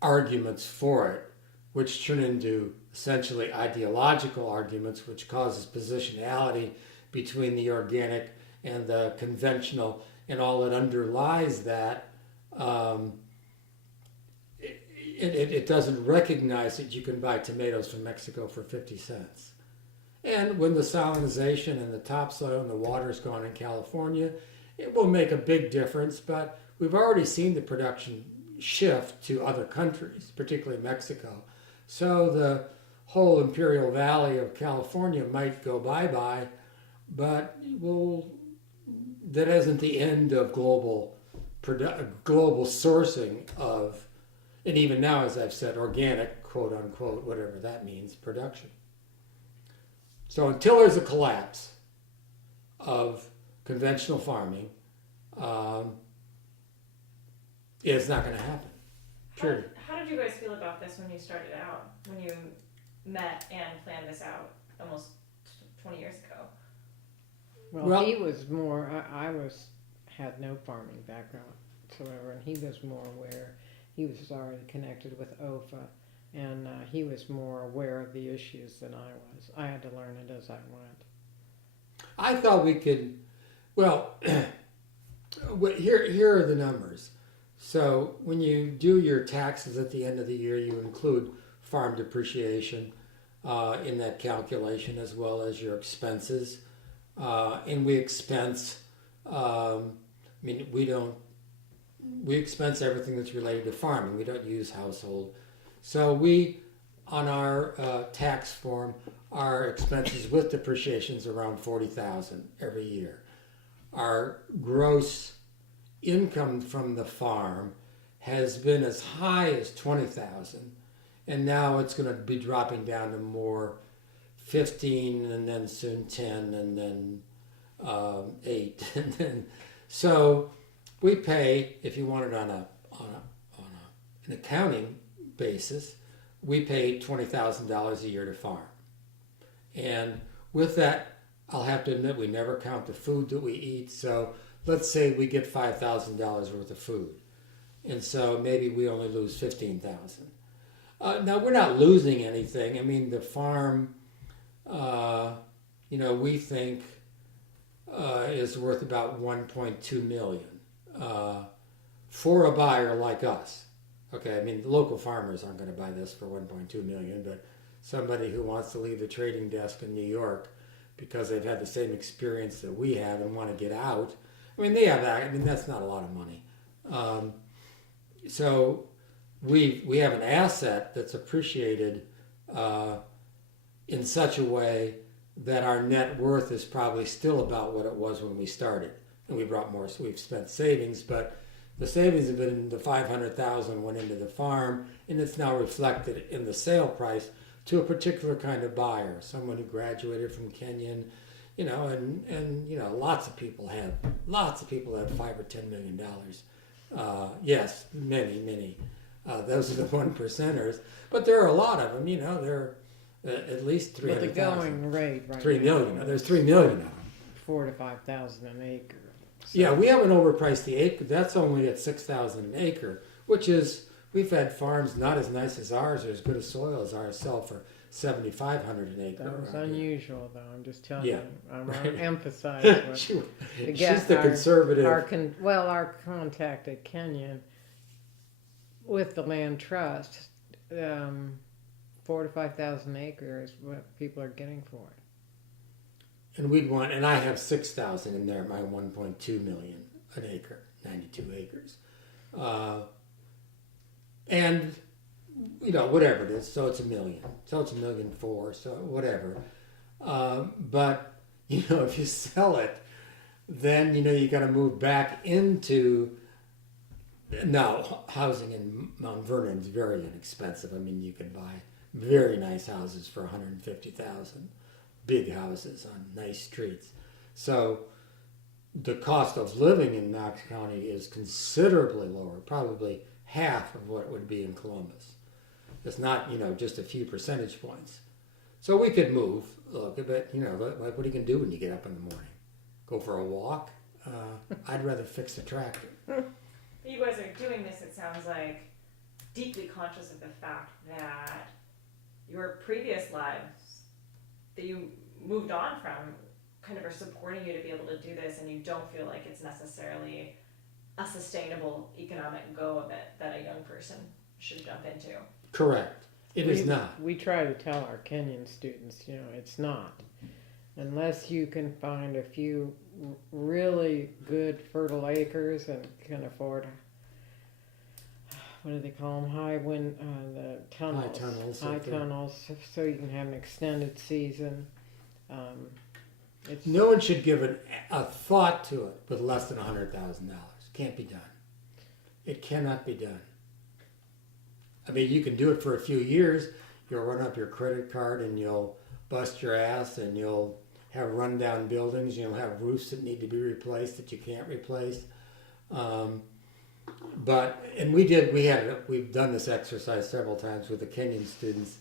arguments for it, which turn into essentially ideological arguments, which causes positionality between the organic and the conventional, and all that underlies that. It doesn't recognize that you can buy tomatoes from Mexico for 50 cents. And when the salinization and the topsoil and the water's gone in California, it will make a big difference, but we've already seen the production shift to other countries, particularly Mexico. So the whole Imperial Valley of California might go bye-bye, but that isn't the end of global sourcing of, and even now, as I've said, organic, quote unquote, whatever that means, production. So until there's a collapse of conventional farming, it's not going to happen. Sure. How did you guys feel about this when you started out, when you met and planned this out almost 20 years ago? Well, he was more, had no farming background whatsoever, and he was more aware. He was already connected with OFA, and he was more aware of the issues than I was. I had to learn it as I went. I thought we could, well, here are the numbers. So when you do your taxes at the end of the year, you include farm depreciation in that calculation, as well as your expenses. And we expense, we expense everything that's related to farming. We don't use household. So we, on our tax form, our expenses with depreciation is around $40,000 every year. Our gross income from the farm has been as high as $20,000, and now it's going to be dropping down to more 15, and then soon 10, and then 8, and then so we pay, if you want it on an accounting basis, we pay $20,000 a year to farm. And with that, I'll have to admit we never count the food that we eat. So let's say we get $5,000 worth of food. And so maybe we only lose $15,000. Now, we're not losing anything. I mean, the farm, we think is worth about $1.2 million for a buyer like us. Okay, I mean, the local farmers aren't going to buy this for $1.2 million, but somebody who wants to leave the trading desk in New York because they've had the same experience that we have and want to get out. I mean, they have that. I mean, that's not a lot of money. So we have an asset that's appreciated in such a way that our net worth is probably still about what it was when we started. And we brought more, so we've spent savings, but the savings have been, the $500,000 went into the farm, and it's now reflected in the sale price to a particular kind of buyer, someone who graduated from Kenyon, and lots of people have $5 or $10 million. Yes, many. Those are the 1%ers, but there are a lot of them. There are at least 300,000. But the going rate, right? 3 million. There's 3 million of them. 4,000 to 5,000 an acre. So. Yeah, we haven't overpriced the acre. That's only at $6,000 an acre, which is, we've had farms not as nice as ours or as good a soil as ours sell for $7,500 an acre. That was unusual, though. I'm just telling you. I want Right. to emphasize what She's the conservative. Our contact at Kenyon with the land trust, 4,000 to 5,000 acres is what people are getting for it. And I have 6,000 in there, my 1.2 million an acre, 92 acres. And, whatever it is, so it's $1 million. So it's $1.4 million, so whatever. But, if you sell it, then, you got to move back into, now, housing in Mount Vernon is very inexpensive. I mean, you can buy very nice houses for $150,000. Big houses on nice streets. So the cost of living in Knox County is considerably lower, probably half of what it would be in Columbus. It's not, just a few percentage points. So we could move. Look, but like, what are you gonna do when you get up in the morning? Go for a walk? I'd rather fix the tractor. You guys are doing this, it sounds like, deeply conscious of the fact that your previous lives that you moved on from kind of are supporting you to be able to do this, and you don't feel like it's necessarily a sustainable economic go of it that a young person should jump into. Correct. It is not. We try to tell our Kenyon students, it's not. Unless you can find a few really good fertile acres and can afford, what do they call them, the tunnels. High tunnels, so you can have an extended season. No one should give a thought to it with less than $100,000. Can't be done. It cannot be done. I mean, you can do it for a few years. You'll run up your credit card and you'll bust your ass, and you'll have rundown buildings. You'll have roofs that need to be replaced that you can't replace. We've done this exercise several times with the Kenyon students.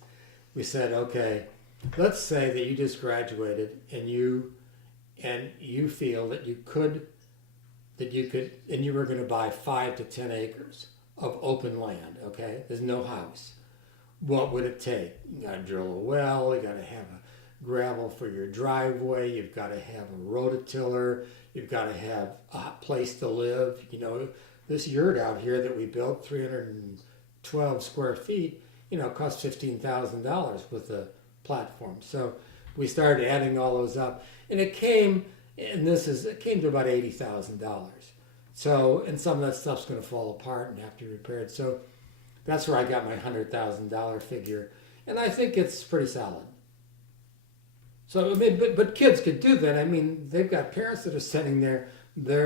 We said, okay, let's say that you just graduated and you feel that you could, and you were going to buy 5 to 10 acres of open land. Okay, there's no house. What would it take? You got to drill a well. You got to have a gravel for your driveway. You've got to have a rototiller. You've got to have a place to live. This yurt out here that we built, 312 square feet, cost $15,000 with the platform. So we started adding all those up, and it came to about $80,000. So, and some of that stuff's going to fall apart and have to be repaired. So that's where I got my $100,000 figure, and I think it's pretty solid. So, I mean, but kids could do that. I mean, they've got parents that are sitting there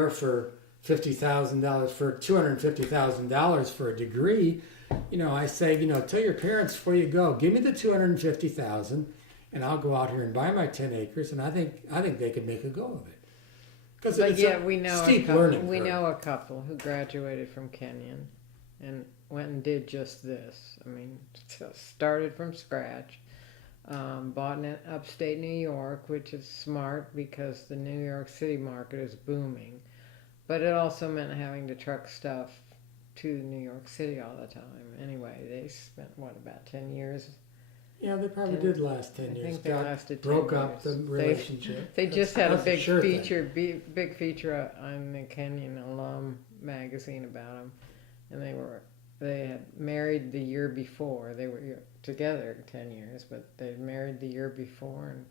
for $50,000, for $250,000 for a degree. I say, tell your parents before you go, give me the $250,000, and I'll go out here and buy my 10 acres, and I think they could make a go of it. Because we know steep learning curve. We know a couple who graduated from Kenyon and went and did just this. I mean, started from scratch. Bought in upstate New York, which is smart because the New York City market is booming. But it also meant having to truck stuff to New York City all the time. Anyway, they spent, about 10 years? Yeah, they probably did last 10 years. I think they lasted 10 broke years. up the relationship. They just had a big thing. big feature on the Kenyon Alum magazine about them. And they had married the year before. They were together 10 years, but they married the year before and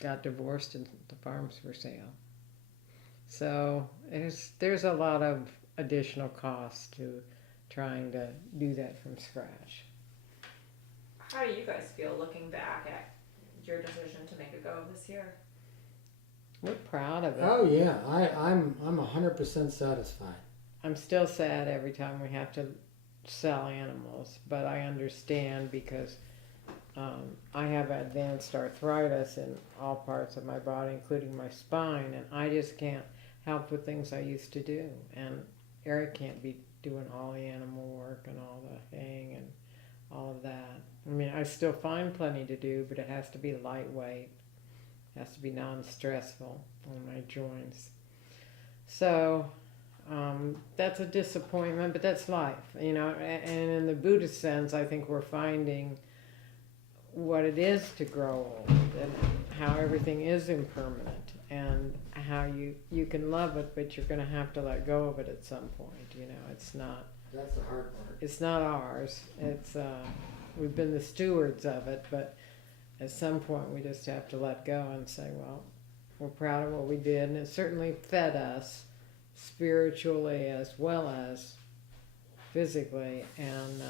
got divorced, and the farm's for sale. So there's a lot of additional cost to trying to do that from scratch. How do you guys feel looking back at your decision to make a go of this year? We're proud of it. Oh yeah, I'm 100% satisfied. I'm still sad every time we have to sell animals, but I understand because I have advanced arthritis in all parts of my body, including my spine, and I just can't help with things I used to do. And Eric can't be doing all the animal work and all the haying and all of that. I mean, I still find plenty to do, but it has to be lightweight. It has to be non-stressful on my joints. So that's a disappointment, but that's life, and in the Buddhist sense, I think we're finding what it is to grow old and how everything is impermanent and how you can love it, but you're going to have to let go of it at some point. It's not. That's the hard part. It's not ours. It's we've been the stewards of it, but at some point we just have to let go and say, well, we're proud of what we did, and it certainly fed us spiritually as well as physically. And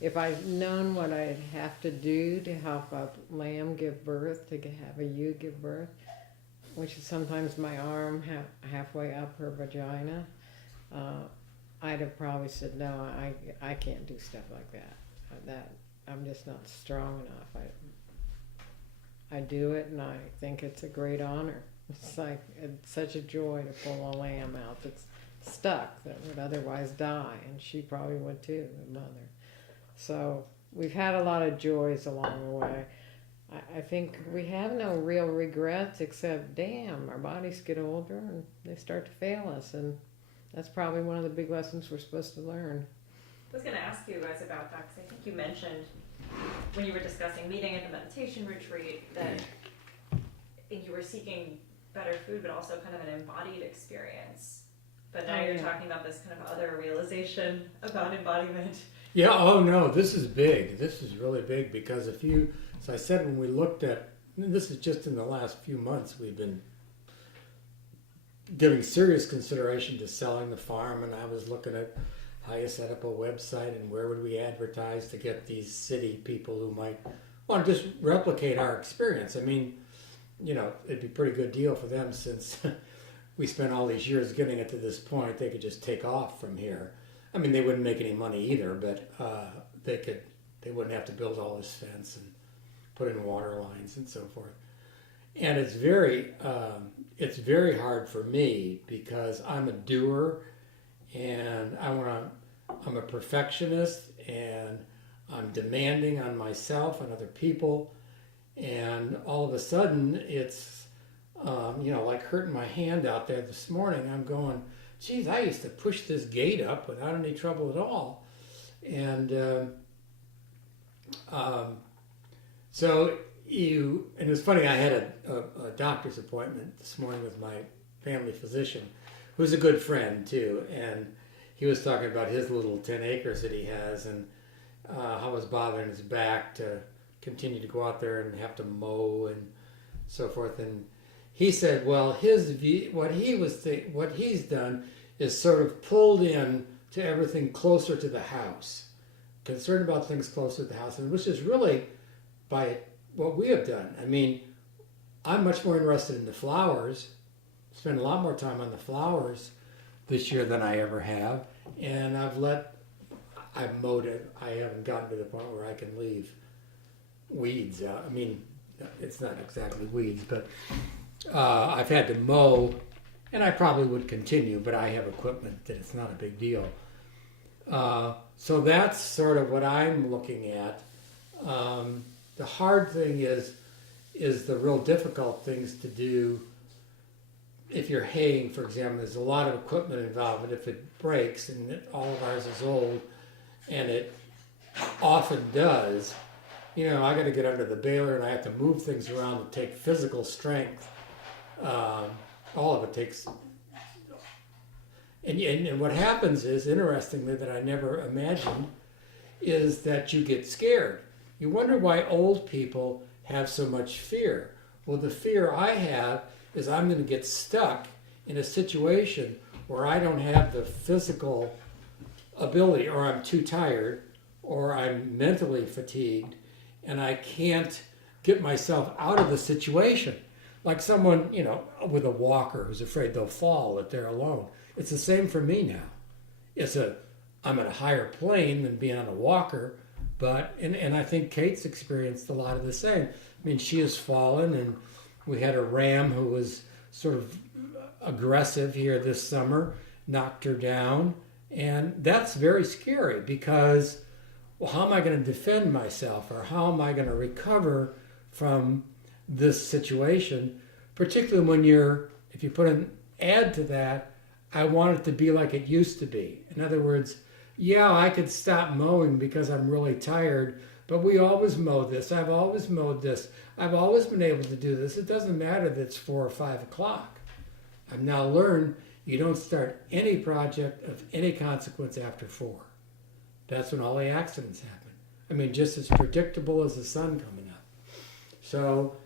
if I'd known what I'd have to do to help a lamb give birth, to have a ewe give birth, which is sometimes my arm halfway up her vagina, I'd have probably said, no, I can't do stuff like that. I'm just not strong enough. I do it, and I think it's a great honor. It's such a joy to pull a lamb out that's stuck, that would otherwise die, and she probably would too, the mother. So we've had a lot of joys along the way. I think we have no real regrets except, damn, our bodies get older and they start to fail us. And that's probably one of the big lessons we're supposed to learn. I was going to ask you guys about that because I think you mentioned when you were discussing meeting at the meditation retreat that I think you were seeking better food, but also kind of an embodied experience. But now you're talking about this kind of other realization about embodiment. Yeah, oh no, this is big. This is really big because so I said when we looked at, this is just in the last few months, we've been giving serious consideration to selling the farm, and I was looking at how you set up a website and where would we advertise to get these city people who might want to just replicate our experience. I mean, it'd be a pretty good deal for them since we spent all these years getting it to this point. They could just take off from here. I mean, they wouldn't make any money either, but they wouldn't have to build all this fence and put in water lines and so forth. And it's very hard for me because I'm a doer and I'm a perfectionist and I'm demanding on myself and other people. And all of a sudden it's, like hurting my hand out there this morning. I'm going, geez, I used to push this gate up without any trouble at all. And and it's funny, I had a doctor's appointment this morning with my family physician, who's a good friend too. And he was talking about his little 10 acres that he has and how it was bothering his back to continue to go out there and have to mow and so forth. And he said, well, what he's done is sort of pulled in to everything closer to the house, concerned about things closer to the house, and which is really by what we have done. I mean, I'm much more interested in the flowers, spend a lot more time on the flowers this year than I ever have, and I've mowed it. I haven't gotten to the point where I can leave weeds out. I mean, it's not exactly weeds, but I've had to mow, and I probably would continue, but I have equipment that it's not a big deal. So that's sort of what I'm looking at. The hard thing is the real difficult things to do. If you're haying, for example, there's a lot of equipment involved, and if it breaks, and all of ours is old, and it often does, I got to get under the baler and I have to move things around to take physical strength. All of it takes. And what happens is, interestingly, that I never imagined, is that you get scared. You wonder why old people have so much fear. Well, the fear I have is I'm going to get stuck in a situation where I don't have the physical ability, or I'm too tired, or I'm mentally fatigued, and I can't get myself out of the situation. Like someone, with a walker who's afraid they'll fall if they're alone. It's the same for me now. I'm at a higher plane than being on a walker, but, and I think Kate's experienced a lot of the same. I mean, she has fallen, and we had a ram who was sort of aggressive here this summer, knocked her down, and that's very scary because, well, how am I going to defend myself, or how am I going to recover from this situation, particularly when if you put an add to that, I want it to be like it used to be. In other words, yeah, I could stop mowing because I'm really tired, but we always mow this. I've always mowed this. I've always been able to do this. It doesn't matter that it's 4 or 5 o'clock. I've now learned you don't start any project of any consequence after 4. That's when all the accidents happen. I mean, just as predictable as the sun coming up. So,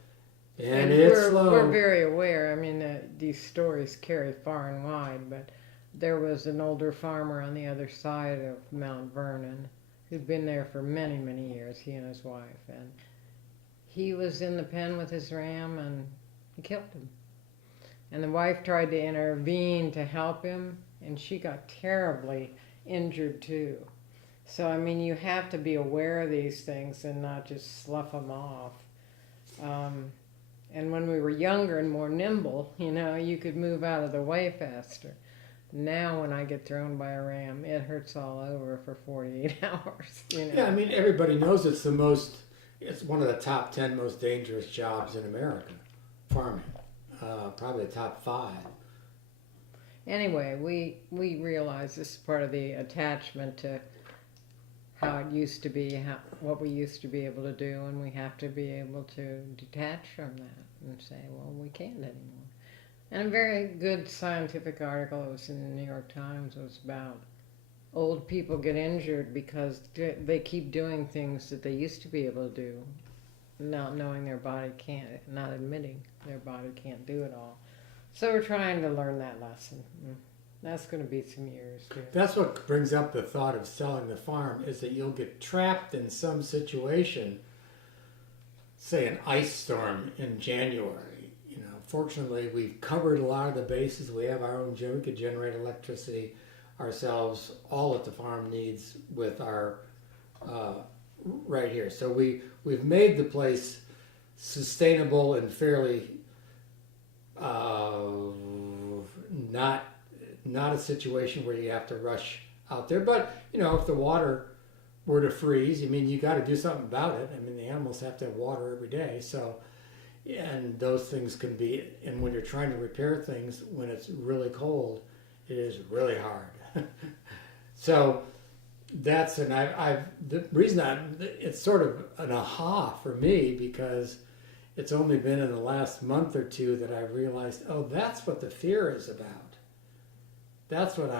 and it's slow. We're very aware. I mean, these stories carry far and wide, but there was an older farmer on the other side of Mount Vernon who'd been there for many, many years, he and his wife. And he was in the pen with his ram, and he killed him. And the wife tried to intervene to help him, and she got terribly injured too. So, I mean, you have to be aware of these things and not just slough them off. And when we were younger and more nimble, you could move out of the way faster. Now when I get thrown by a ram, it hurts all over for 48 hours. Yeah, I mean, everybody knows it's the most it's one of the top 10 most dangerous jobs in America, farming. Probably the top 5. Anyway, we realize this is part of the attachment to how it used to be, what we used to be able to do, and we have to be able to detach from that and say, well, we can't anymore. And a very good scientific article, it was in the New York Times, was about old people get injured because they keep doing things that they used to be able to do, not knowing their body can't, not admitting their body can't do it all. So we're trying to learn that lesson. That's going to be some years too. That's what brings up the thought of selling the farm, is that you'll get trapped in some situation, say an ice storm in January. Fortunately, we've covered a lot of the bases. We have our own gym. We could generate electricity ourselves, all that the farm needs with our right here. So we've made the place sustainable and fairly not a situation where you have to rush out there. But if the water were to freeze, you got to do something about it. The animals have to have water every day. So, and those things can be, and when you're trying to repair things when it's really cold, it is really hard. So that's, and the reason it's sort of an aha for me, because it's only been in the last month or two that I realized, oh, that's what the fear is about. That's what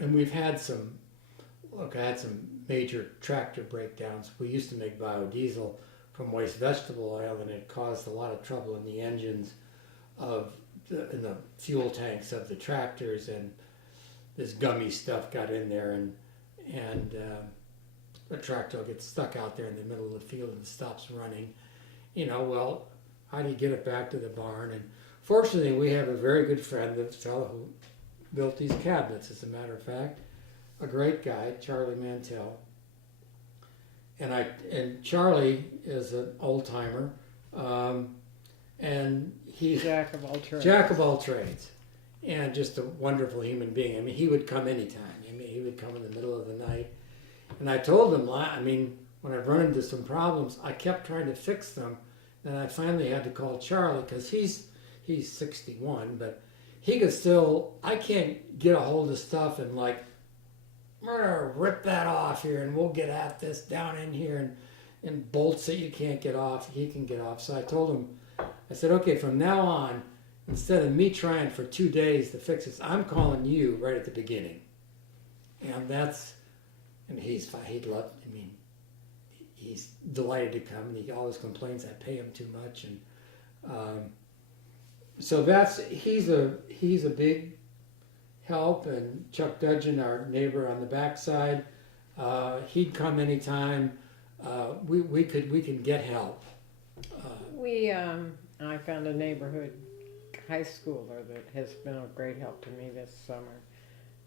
and we've had some, I had some major tractor breakdowns. We used to make biodiesel from waste vegetable oil, and it caused a lot of trouble in the engines in the fuel tanks of the tractors, and this gummy stuff got in there, and the tractor will get stuck out there in the middle of the field and stops running. Well, how do you get it back to the barn? And fortunately, we have a very good friend, the fellow who built these cabinets, as a matter of fact, a great guy, Charlie Mantell. And Charlie is an old timer, and he's Jack of all trades. Jack of all trades, and just a wonderful human being. He would come anytime. He would come in the middle of the night, and I told him, when I've run into some problems, I kept trying to fix them, and I finally had to call Charlie, because he's 61, but he could still, I can't get a hold of stuff and rip that off here, and we'll get at this down in here, and bolts that you can't get off, he can get off. So I told him, I said, okay, from now on, instead of me trying for 2 days to fix this, I'm calling you right at the beginning. And he's delighted to come, and he always complains I pay him too much, and so he's a big help. And Chuck Dudgeon, our neighbor on the backside, he'd come anytime. We can get help. I found a neighborhood high schooler that has been a great help to me this summer,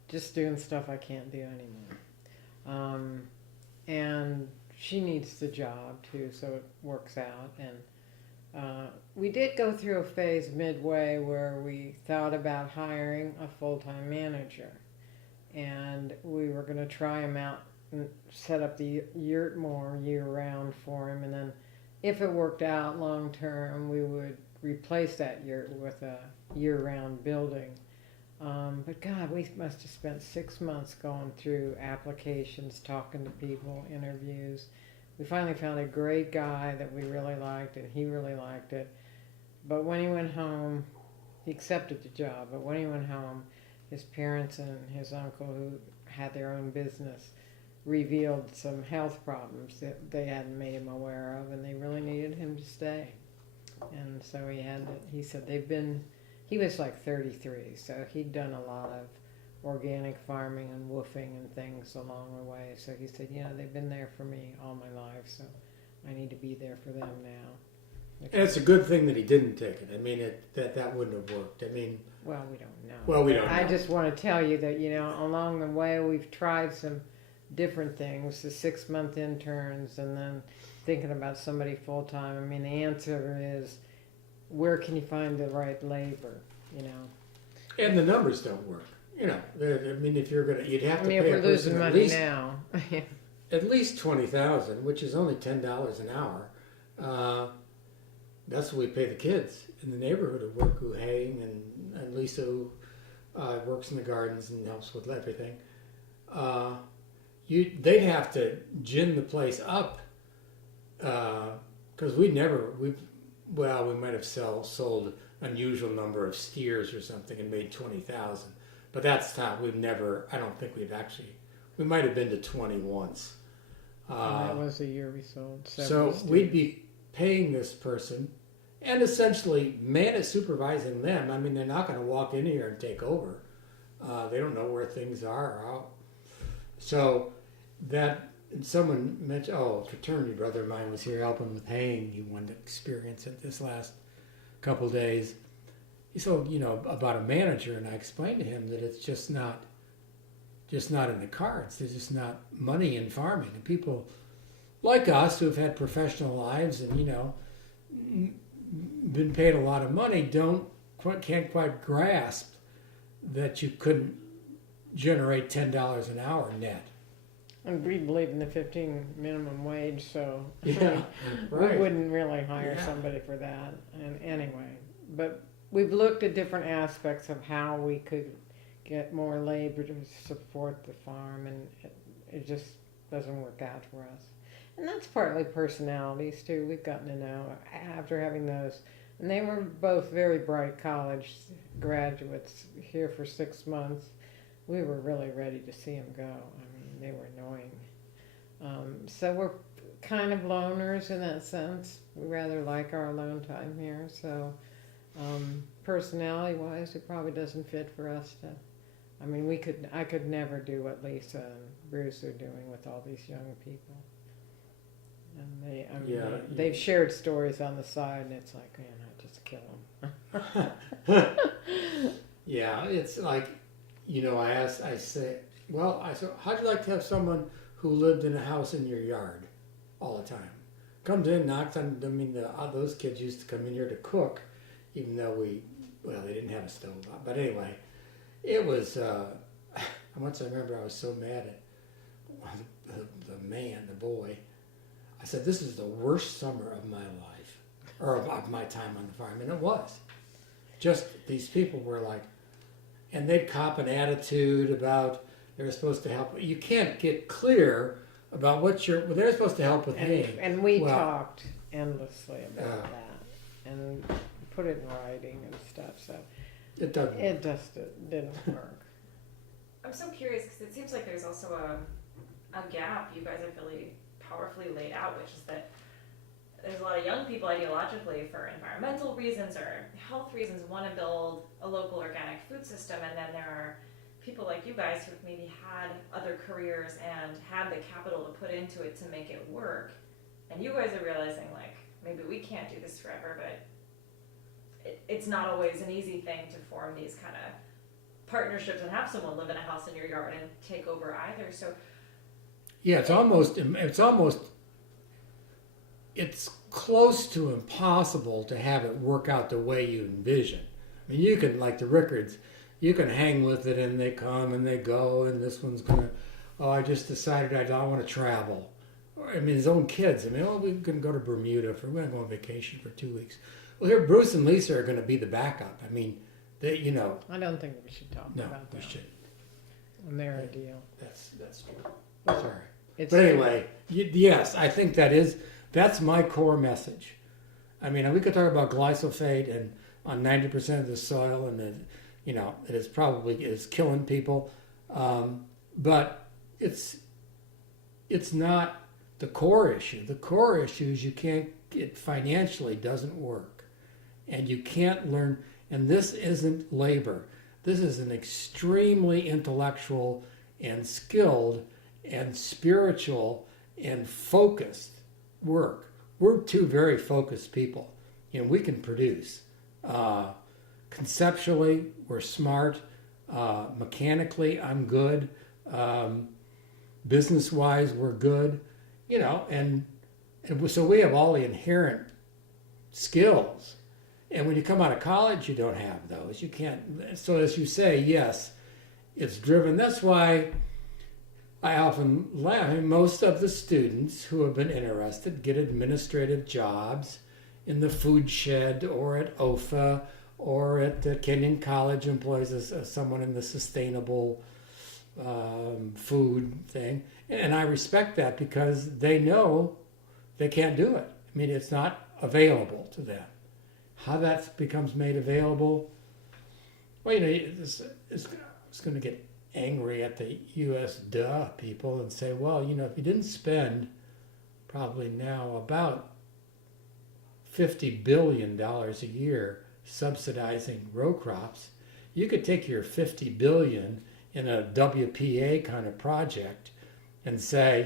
just doing stuff I can't do anymore. And she needs the job too, so it works out. And we did go through a phase midway where we thought about hiring a full-time manager, and we were going to try him out and set up the yurt more year-round for him, and then if it worked out long-term, we would replace that yurt with a year-round building. But God, we must have spent 6 months going through applications, talking to people, interviews. We finally found a great guy that we really liked, and he really liked it. But when he went home, he accepted the job, but when he went home, his parents and his uncle, who had their own business, revealed some health problems that they hadn't made him aware of, and they really needed him to stay. And so he said he was like 33, so he'd done a lot of organic farming and woofing and things along the way. So he said, they've been there for me all my life, so I need to be there for them now. And it's a good thing that he didn't take it. That wouldn't have worked. Well, we don't know. Well, we don't know. I just want to tell you that, along the way we've tried some different things, the 6-month interns, and then thinking about somebody full-time. The answer is, where can you find the right labor, And the numbers don't work. If you're gonna, you'd have to pay if a we're losing person at money least, now. at least 20,000, which is only $10 an hour. That's what we pay the kids in the neighborhood who work, who hang, and Lisa who works in the gardens and helps with everything. They'd have to gin the place up because we might have sold unusual number of steers or something and made 20,000, but that's top. I don't think we might have been to 20 once. And that was the year we sold. So we'd be paying this person and essentially supervising them. I mean, they're not going to walk in here and take over. They don't know where things are. So that someone mentioned, a fraternity brother of mine was here helping with haying. He wanted to experience it this last couple days. He said, about a manager, and I explained to him that it's just not in the cards. There's just not money in farming. And people like us who have had professional lives and, been paid a lot of money can't quite grasp that you couldn't generate $10 an hour net. And we believe in the 15 minimum wage, so Yeah, we wouldn't really hire somebody for that. And anyway, but we've looked at different aspects of how we could get more labor to support the farm, and it just doesn't work out for us. And that's partly personalities too. We've gotten to know after having those, and they were both very bright college graduates here for 6 months. We were really ready to see them go. I mean, they were annoying. So we're kind of loners in that sense. We rather like our alone time here. So personality-wise, it probably doesn't fit for us to. I mean, I could never do what Lisa and Bruce are doing with all these young people. And they've shared stories on the side, and it's like, man, I just kill them. Yeah, it's like, I said, how'd you like to have someone who lived in a house in your yard all the time? Comes in, knocks on, those kids used to come in here to cook, even though they didn't have a stove. But anyway, it was, once I remember I was so mad at the boy. I said, this is the worst summer of my life, or of my time on the farm, and it was. Just these people were like, and they'd cop an attitude about they're supposed to help. You can't get clear about they're supposed to help with haying. And we talked endlessly about that and put it in writing and stuff. So it doesn't. It just didn't work. I'm so curious because it seems like there's also a gap you guys have really powerfully laid out, which is that there's a lot of young people ideologically for environmental reasons or health reasons want to build a local organic food system, and then there are people like you guys who've maybe had other careers and had the capital to put into it to make it work, and you guys are realizing like maybe we can't do this forever, but it's not always an easy thing to form these kind of partnerships and have someone live in a house in your yard and take over either. So yeah, it's close to impossible to have it work out the way you envision. I mean, you can, like the Rickards, you can hang with it and they come and they go, and this one's gonna, I just decided I don't want to travel. I mean, his own kids, we can go to Bermuda we're gonna go on vacation for 2 weeks. Well, here Bruce and Lisa are gonna be the backup. I mean, they, I don't think we should talk about that. No, we shouldn't. And their deal. That's true. Sorry. It's But anyway, yes, I think that's my core message. I mean, we could talk about glyphosate and on 90% of the soil, and it is killing people, but it's not the core issue. The core issue is it financially doesn't work, and you can't learn. And this isn't labor. This is an extremely intellectual and skilled and spiritual and focused work. We're two very focused people. We can produce. Conceptually, we're smart. Mechanically, I'm good. Business-wise, we're good. And so we have all the inherent skills. And when you come out of college, you don't have those. You can't. So as you say, yes, it's driven. That's why I often laugh. I mean, most of the students who have been interested get administrative jobs in the food shed or at OFA or at Kenyon College, employs as someone in the sustainable food thing. And I respect that because they know they can't do it. I mean, it's not available to them. How that becomes made available, well, it's going to get angry at the U.S. people and say, well, if you didn't spend probably now about $50 billion a year subsidizing row crops, you could take your $50 billion in a WPA kind of project and say,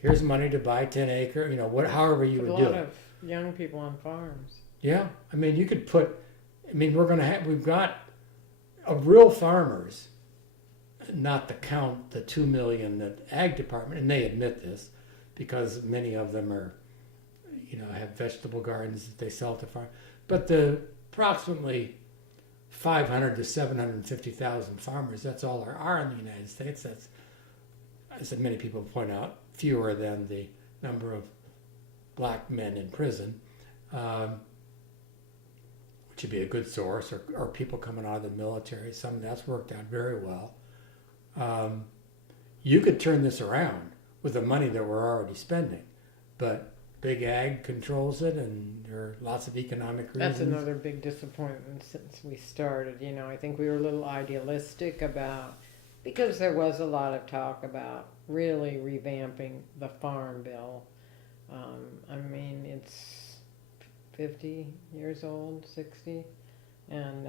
here's money to buy 10 acre, however you would do it. A lot of young people on farms. Yeah, I mean, you could we've got a real farmers, not to count the 2 million that ag department, and they admit this because many of them are, have vegetable gardens that they sell to farm. But the approximately 500 to 750,000 farmers, that's all there are in the United States. That's, as many people point out, fewer than the number of black men in prison, which would be a good source, or people coming out of the military. Some of that's worked out very well. You could turn this around with the money that we're already spending, but big ag controls it, and there are lots of economic reasons. That's another big disappointment since we started. I think we were a little idealistic because there was a lot of talk about really revamping the farm bill. I mean, it's 50 years old, 60, and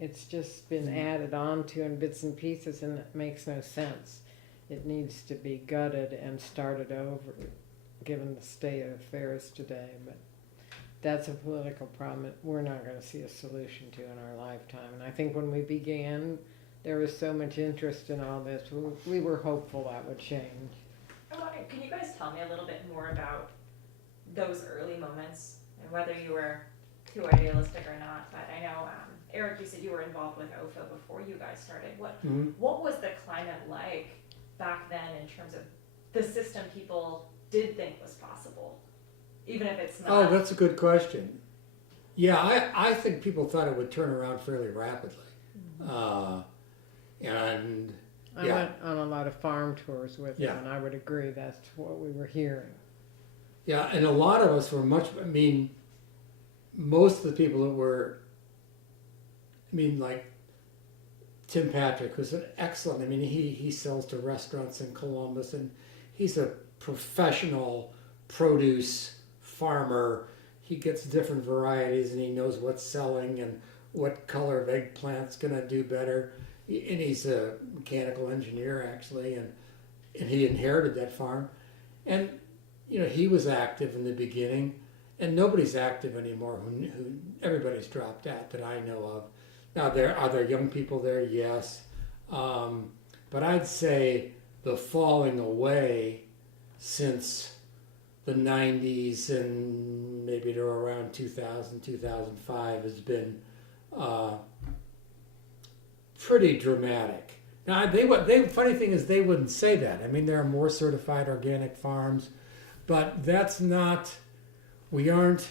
it's just been added on to in bits and pieces, and it makes no sense. It needs to be gutted and started over, given the state of affairs today. But that's a political problem that we're not going to see a solution to in our lifetime. And I think when we began, there was so much interest in all this. We were hopeful that would change. Can you guys tell me a little bit more about those early moments, and whether you were too idealistic or not? But I know, Eric, you said you were involved with OFA before you guys started. What was the climate like back then in terms of the system people did think was possible, even if it's not? Oh, that's a good question. Yeah, I think people thought it would turn around fairly rapidly. And I went on a lot of farm tours with him, and I would agree that's what we were hearing. Yeah, and a lot of us were most of the people that were, like Tim Patrick, who's an excellent, he sells to restaurants in Columbus, and he's a professional produce farmer. He gets different varieties, and he knows what's selling and what color of eggplant's going to do better. And he's a mechanical engineer, actually, and he inherited that farm. And, he was active in the beginning, and nobody's active anymore. Who everybody's dropped out that I know of. Now, are there young people there? Yes. But I'd say the falling away since the 90s and maybe to around 2000, 2005 has been pretty dramatic. Now, funny thing is they wouldn't say that. There are more certified organic farms, but that's not, we aren't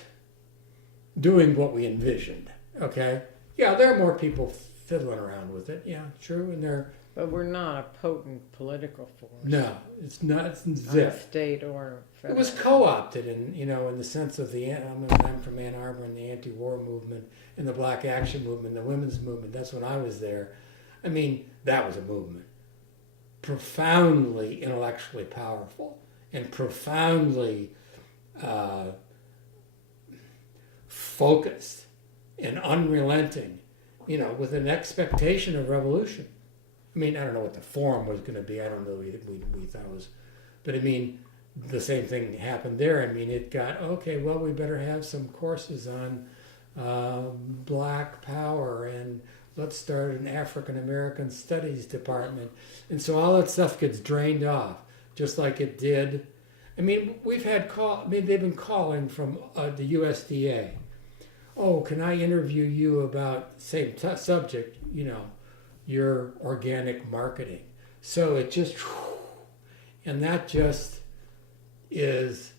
doing what we envisioned, okay? Yeah, there are more people fiddling around with it, yeah, true, and but we're not a potent political force. No, it's not. It's zip. State or federal. It was co-opted in the sense of I'm from Ann Arbor, and the anti-war movement, and the Black Action movement, the women's movement. That's when I was there. That was a movement, profoundly intellectually powerful and profoundly focused and unrelenting, with an expectation of revolution. I don't know what the form was going to be. I don't know. We thought it was, but the same thing happened there. It got, okay, well, we better have some courses on Black power, and let's start an African American studies department. And so all that stuff gets drained off, just like it did. We've had they've been calling from the USDA. Oh, can I interview you about same subject? Your organic marketing. So it just And that just is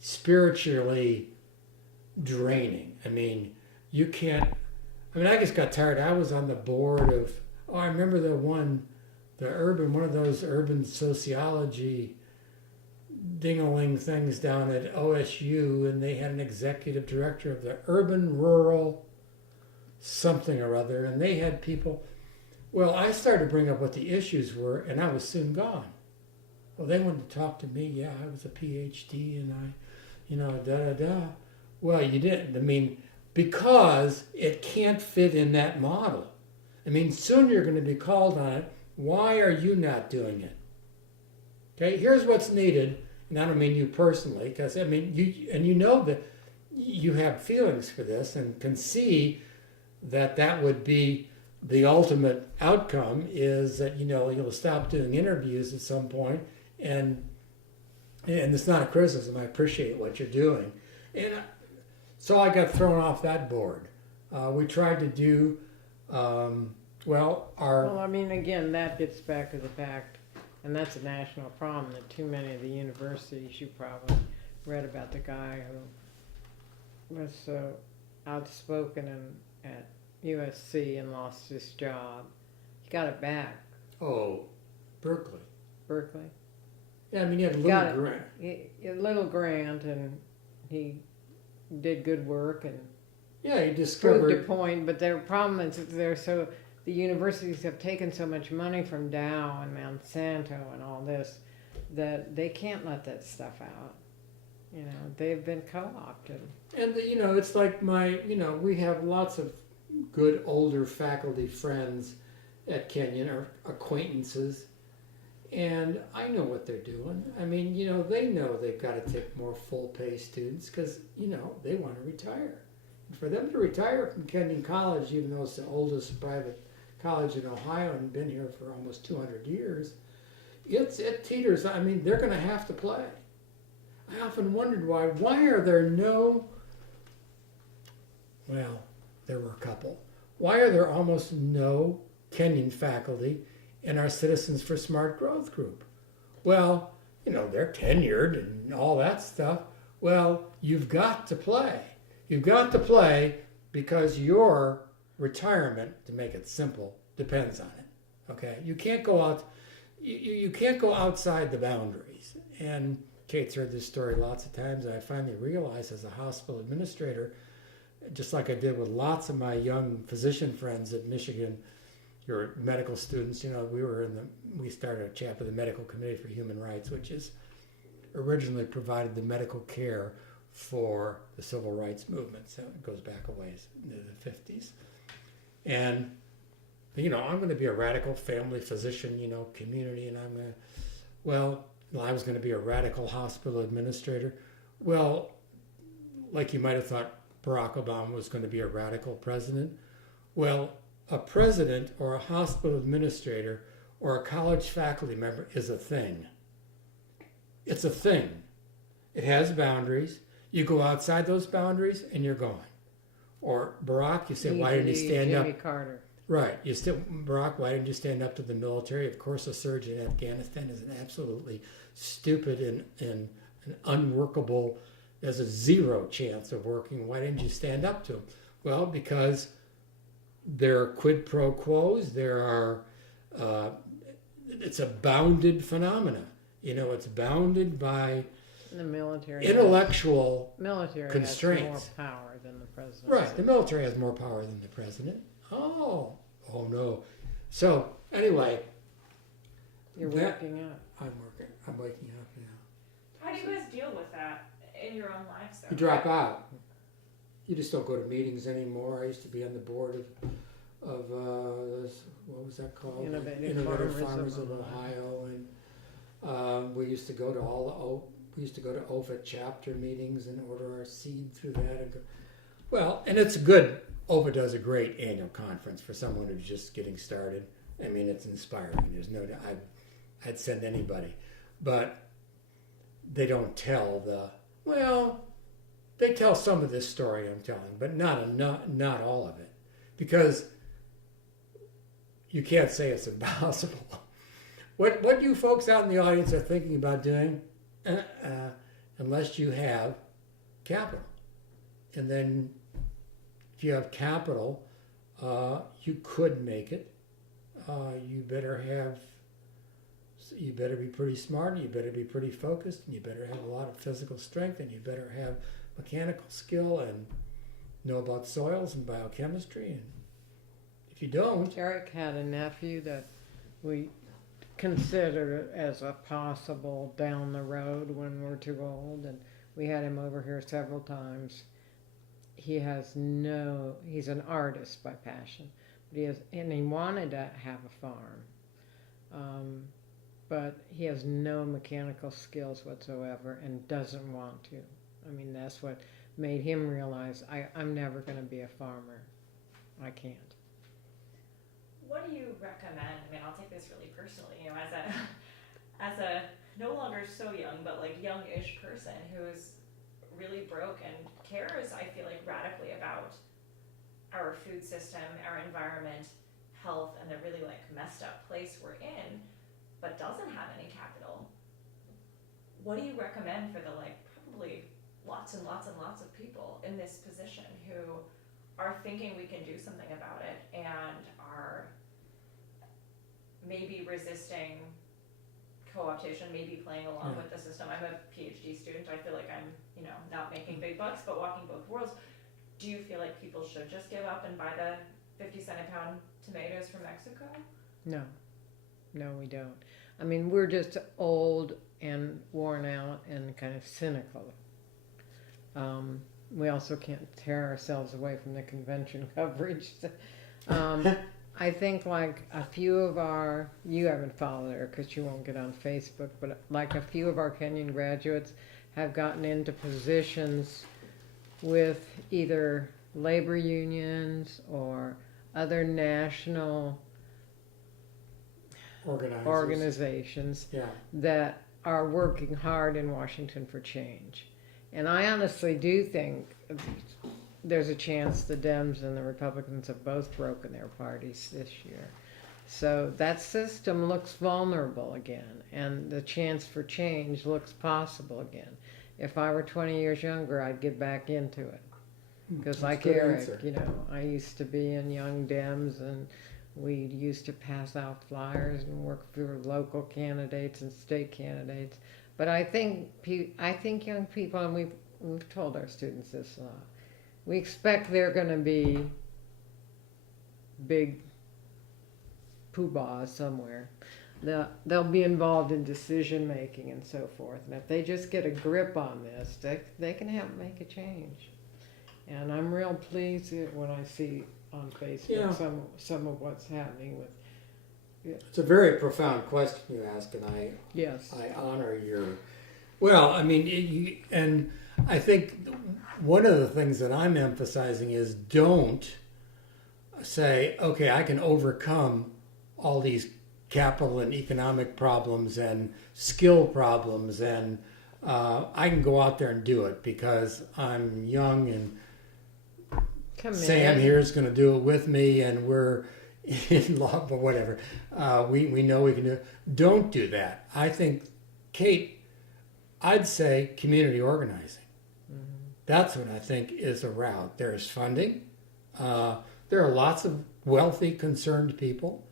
spiritually draining. I mean, you can't. I mean, I just got tired. I was on the board of. Oh, I remember one of those urban sociology ding-a-ling things down at OSU, and they had an executive director of the urban rural something or other, and they had people. Well, I started to bring up what the issues were, and I was soon gone. Well, they wanted to talk to me. Yeah, I was a PhD, and da-da-da. Well, you didn't. I mean, because it can't fit in that model. I mean, soon you're going to be called on it. Why are you not doing it? Okay, here's what's needed, and I don't mean you personally, because, I mean, you know that you have feelings for this and can see that would be the ultimate outcome is that, you'll stop doing interviews at some point, and it's not a criticism. I appreciate what you're doing. And so I got thrown off that board. We tried to do, Well, I mean, again, that gets back to the fact, and that's a national problem, that too many of the universities, you probably read about the guy who was so outspoken at USC and lost his job. He got it back. Oh, Berkeley. Yeah, I mean, he had a little grant. He had a little grant, and he did good work, and yeah, he discovered proved a point. But their problem is that the universities have taken so much money from Dow and Monsanto and all this that they can't let that stuff out. They've been co-opted. And it's like we have lots of good older faculty friends at Kenyon, or acquaintances, and I know what they're doing. I mean, they know they've got to take more full-pay students because, they want to retire. And for them to retire from Kenyon College, even though it's the oldest private college in Ohio and been here for almost 200 years, it teeters. I mean, they're going to have to play. I often wondered why are there no, well, there were a couple. Why are there almost no Kenyon faculty in our Citizens for Smart Growth group? Well, they're tenured and all that stuff. Well, you've got to play. You've got to play because your retirement, to make it simple, depends on it. Okay? You can't go out. You can't go outside the boundaries. And Kate's heard this story lots of times. And I finally realized as a hospital administrator, just like I did with lots of my young physician friends at Michigan, your medical students, we started a chapter of the Medical Committee for Human Rights, which is originally provided the medical care for the civil rights movement. So it goes back a ways into the 50s. And, I'm going to be a radical family physician, community, and I was going to be a radical hospital administrator. Well, like you might have thought Barack Obama was going to be a radical president. Well, a president or a hospital administrator or a college faculty member is a thing. It's a thing. It has boundaries. You go outside those boundaries and you're gone. Or Barack, you say, why didn't he stand Jimmy up? Carter. Right. Barack, why didn't you stand up to the military? Of course, a surge in Afghanistan is an absolutely stupid and unworkable. There's a zero chance of working. Why didn't you stand up to him? Well, because there are quid pro quos. There are. It's a bounded phenomena. It's bounded by the military. Intellectual military constraints. Has more power than the president. Right. The military has more power than the president. Oh no. So anyway, you're waking up. I'm waking up now. How do you guys deal with that in your own lives, though? You drop out. You just don't go to meetings anymore. I used to be on the board of what was that called? Innovative Farmers of Ohio, and we used to go to OFIT chapter meetings and order our seed through that. And it's good. OFIT does a great annual conference for someone who's just getting started. I mean, it's inspiring. There's no doubt. I'd send anybody, but they don't tell they tell some of this story I'm telling, but not all of it, because you can't say it's impossible. what you folks out in the audience are thinking about doing, unless you have capital. And then if you have capital, you could make it. You better be pretty smart, and you better be pretty focused, and you better have a lot of physical strength, and you better have mechanical skill and know about soils and biochemistry. And if you don't, Eric had a nephew that we considered as a possible down the road when we're too old, and we had him over here several times. He's an artist by passion, but he wanted to have a farm, but he has no mechanical skills whatsoever and doesn't want to. I mean, that's what made him realize, I'm never going to be a farmer. I can't. What do you recommend? I mean, I'll take this really personally, as a no longer so young, but like youngish person who's really broke and cares, I feel like, radically about our food system, our environment, health, and the really like messed up place we're in, but doesn't have any capital. What do you recommend for the like probably lots and lots and lots of people in this position who are thinking we can do something about it and are maybe resisting co-optation, maybe playing along with the system? I'm a PhD student. I feel like I'm, not making big bucks, but walking both worlds. Do you feel like people should just give up and buy the 50 cent a pound tomatoes from Mexico? No, we don't. I mean, we're just old and worn out and kind of cynical. We also can't tear ourselves away from the convention coverage. I think like a few of you haven't followed her because you won't get on Facebook, but like a few of our Kenyon graduates have gotten into positions with either labor unions or other national organizations that are working hard in Washington for change. And I honestly do think there's a chance the Dems and the Republicans have both broken their parties this year. So that system looks vulnerable again, and the chance for change looks possible again. If I were 20 years younger, I'd get back into it. Because like Eric, I used to be in Young Dems, and we used to pass out flyers and work for local candidates and state candidates. But I think young people, and we've told our students this a lot, we expect they're going to be big poobahs somewhere. They'll be involved in decision making and so forth. And if they just get a grip on this, they can help make a change. And I'm real pleased when I see on Facebook some of what's happening with. It's a very profound question you ask, and I honor your. Well, I mean, and I think one of the things that I'm emphasizing is don't say, okay, I can overcome all these capital and economic problems and skill problems, and I can go out there and do it because I'm young and Sam here is going to do it with me, and we're in love or whatever. We know we can do it. Don't do that. I think, Kate, I'd say community organizing. Mm-hmm. That's what I think is a route. There's funding. There are lots of wealthy, concerned people.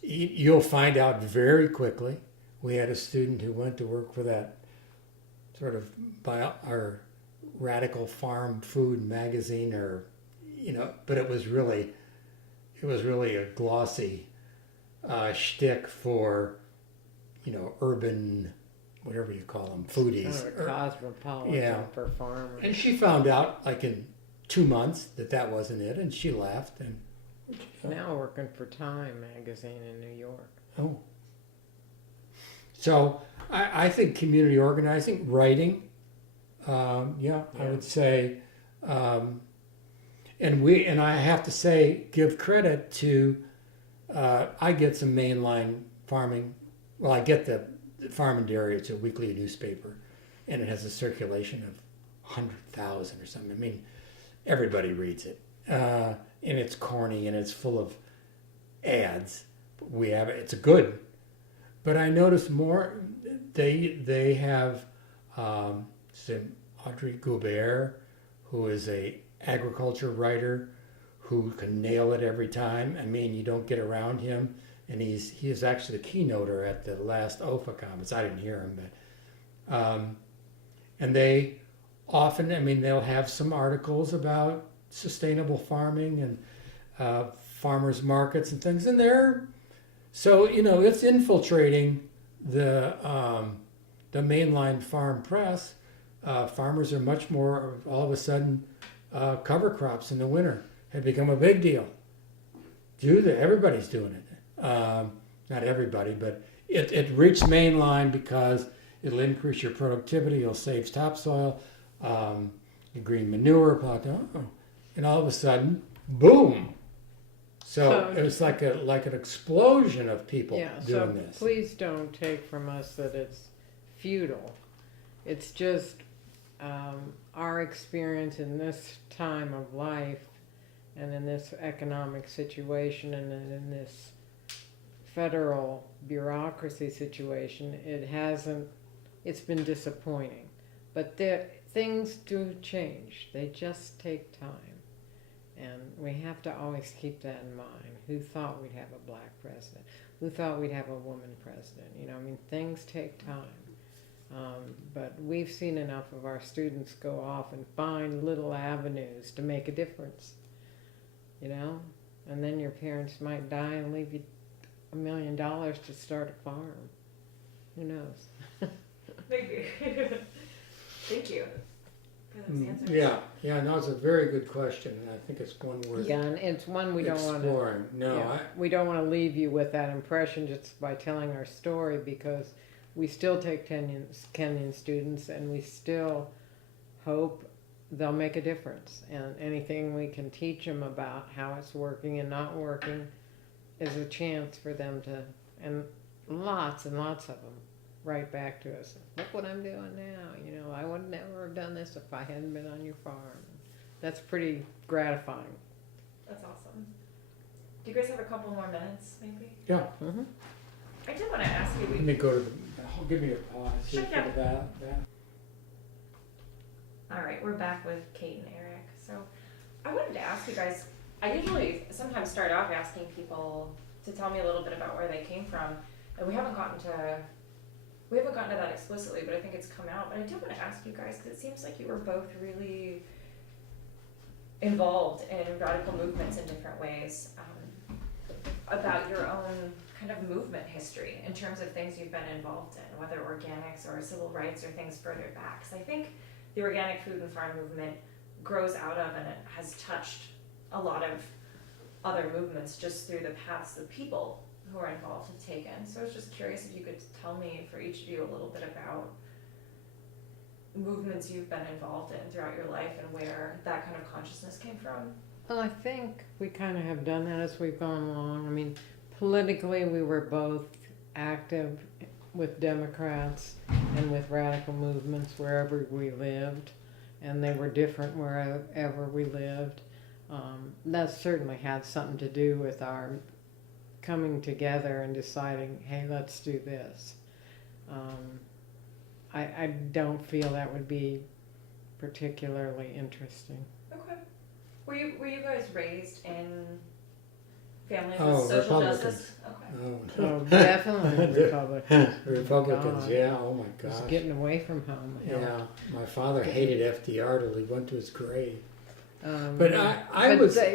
You'll find out very quickly. We had a student who went to work for that sort of our Radical Farm Food magazine, or but it was really a glossy shtick for urban, whatever you call them, foodies. Kind of a cosmopolitan for farmers. And she found out like in 2 months that wasn't it, and she left. And now working for Time magazine in New York. Oh. So I think community organizing, writing, I would say, and I have to say, give credit to, I get some mainline farming. Well, I get the Farm and Dairy. It's a weekly newspaper, and it has a circulation of 100,000 or something. I mean, everybody reads it, and it's corny and it's full of ads. we have it. It's a good. But I noticed more. They have Audrey Goubert, who is a agriculture writer who can nail it every time. I mean, you don't get around him, and he is actually the keynoter at the last OFA conference. I didn't hear him, but and they often, I mean, they'll have some articles about sustainable farming and farmers markets and things, and so it's infiltrating the mainline farm press. Farmers are much more all of a sudden. Cover crops in the winter have become a big deal. Everybody's doing it. Not everybody, but it reached mainline because it'll increase your productivity. It'll save topsoil, green manure, and all of a sudden, boom! So it was like an explosion of people doing this. Please don't take from us that it's futile. It's just our experience in this time of life and in this economic situation and in this federal bureaucracy situation, it's been disappointing. But things do change. They just take time. And we have to always keep that in mind. Who thought we'd have a black president? Who thought we'd have a woman president? Things take time. But we've seen enough of our students go off and find little avenues to make a difference, and then your parents might die and leave you $1 million to start a farm. Who knows? Maybe. Thank you for those answers. No, it's a very good question, and I think it's one worth and it's one we don't want to. We don't want to leave you with that impression just by telling our story, because we still take Kenyon students, and we still hope they'll make a difference. And anything we can teach them about how it's working and not working is a chance for them to, and lots and lots of them, write back to us. Look what I'm doing now. I would never have done this if I hadn't been on your farm. That's pretty gratifying. That's awesome. Do you guys have a couple more minutes, maybe? Yeah. Mm-hmm. I did want to ask you. Let me go to give me a pause here Sure, for that. All right, we're back with Kate and Eric. So I wanted to ask you guys, I usually sometimes start off asking people to tell me a little bit about where they came from, and we haven't gotten to that explicitly, but I think it's come out. But I do want to ask you guys, because it seems like you were both really involved in radical movements in different ways, about your own kind of movement history in terms of things you've been involved in, whether organics or civil rights or things further back. So I think the organic food and farm movement grows out of, and it has touched a lot of other movements just through the paths the people who are involved have taken. So I was just curious if you could tell me, for each of you, a little bit about movements you've been involved in throughout your life and where that kind of consciousness came from. Well, I think we kind of have done that as we've gone along. Politically, we were both active with Democrats and with radical movements wherever we lived, and they were different wherever we lived. That certainly had something to do with our coming together and deciding, hey, let's do this. I don't feel that would be particularly interesting. Okay. Were you guys raised in families Oh, with social Republicans. justice? Okay. Oh, definitely Republicans. Republicans, God. yeah. Oh my Just gosh. getting away from home. Yeah, my father hated FDR till he went to his grave. But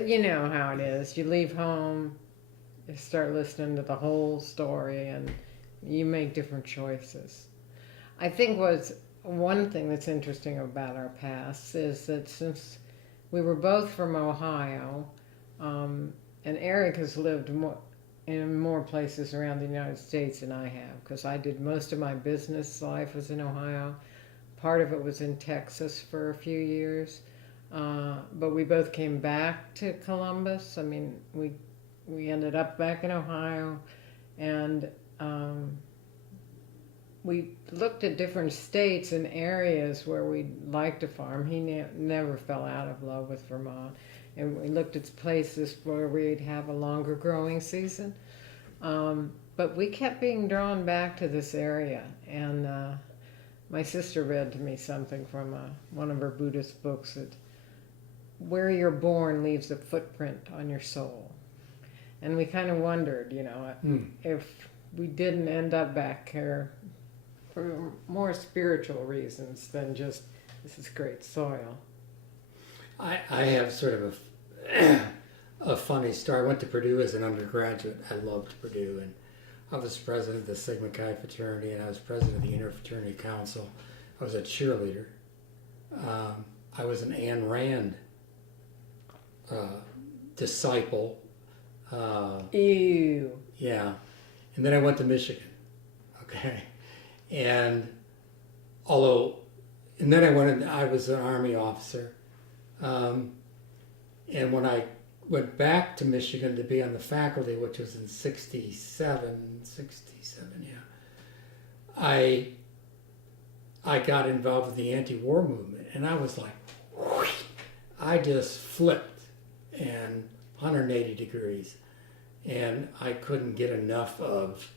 You know how it is. You leave home, you start listening to the whole story, and you make different choices. I think one thing that's interesting about our past is that since we were both from Ohio, and Eric has lived in more places around the United States than I have, because I did most of my business life was in Ohio. Part of it was in Texas for a few years. But we both came back to Columbus. We ended up back in Ohio, and we looked at different states and areas where we'd like to farm. He never fell out of love with Vermont. And we looked at places where we'd have a longer growing season. But we kept being drawn back to this area, and my sister read to me something from one of her Buddhist books that where you're born leaves a footprint on your soul. And we kind of wondered, if we didn't end up back here for more spiritual reasons than just this is great soil. I have sort of a funny story. I went to Purdue as an undergraduate. I loved Purdue, and I was president of the Sigma Chi fraternity, and I was president of the Interfraternity Council. I was a cheerleader. I was an Ayn Rand disciple. Ew. Yeah. And then I went to Michigan. Okay. And then I was an Army officer. And when I went back to Michigan to be on the faculty, which was in 67, yeah, I got involved with the anti-war movement, and I was like, whoosh, I just flipped and 180 degrees, and I couldn't get enough of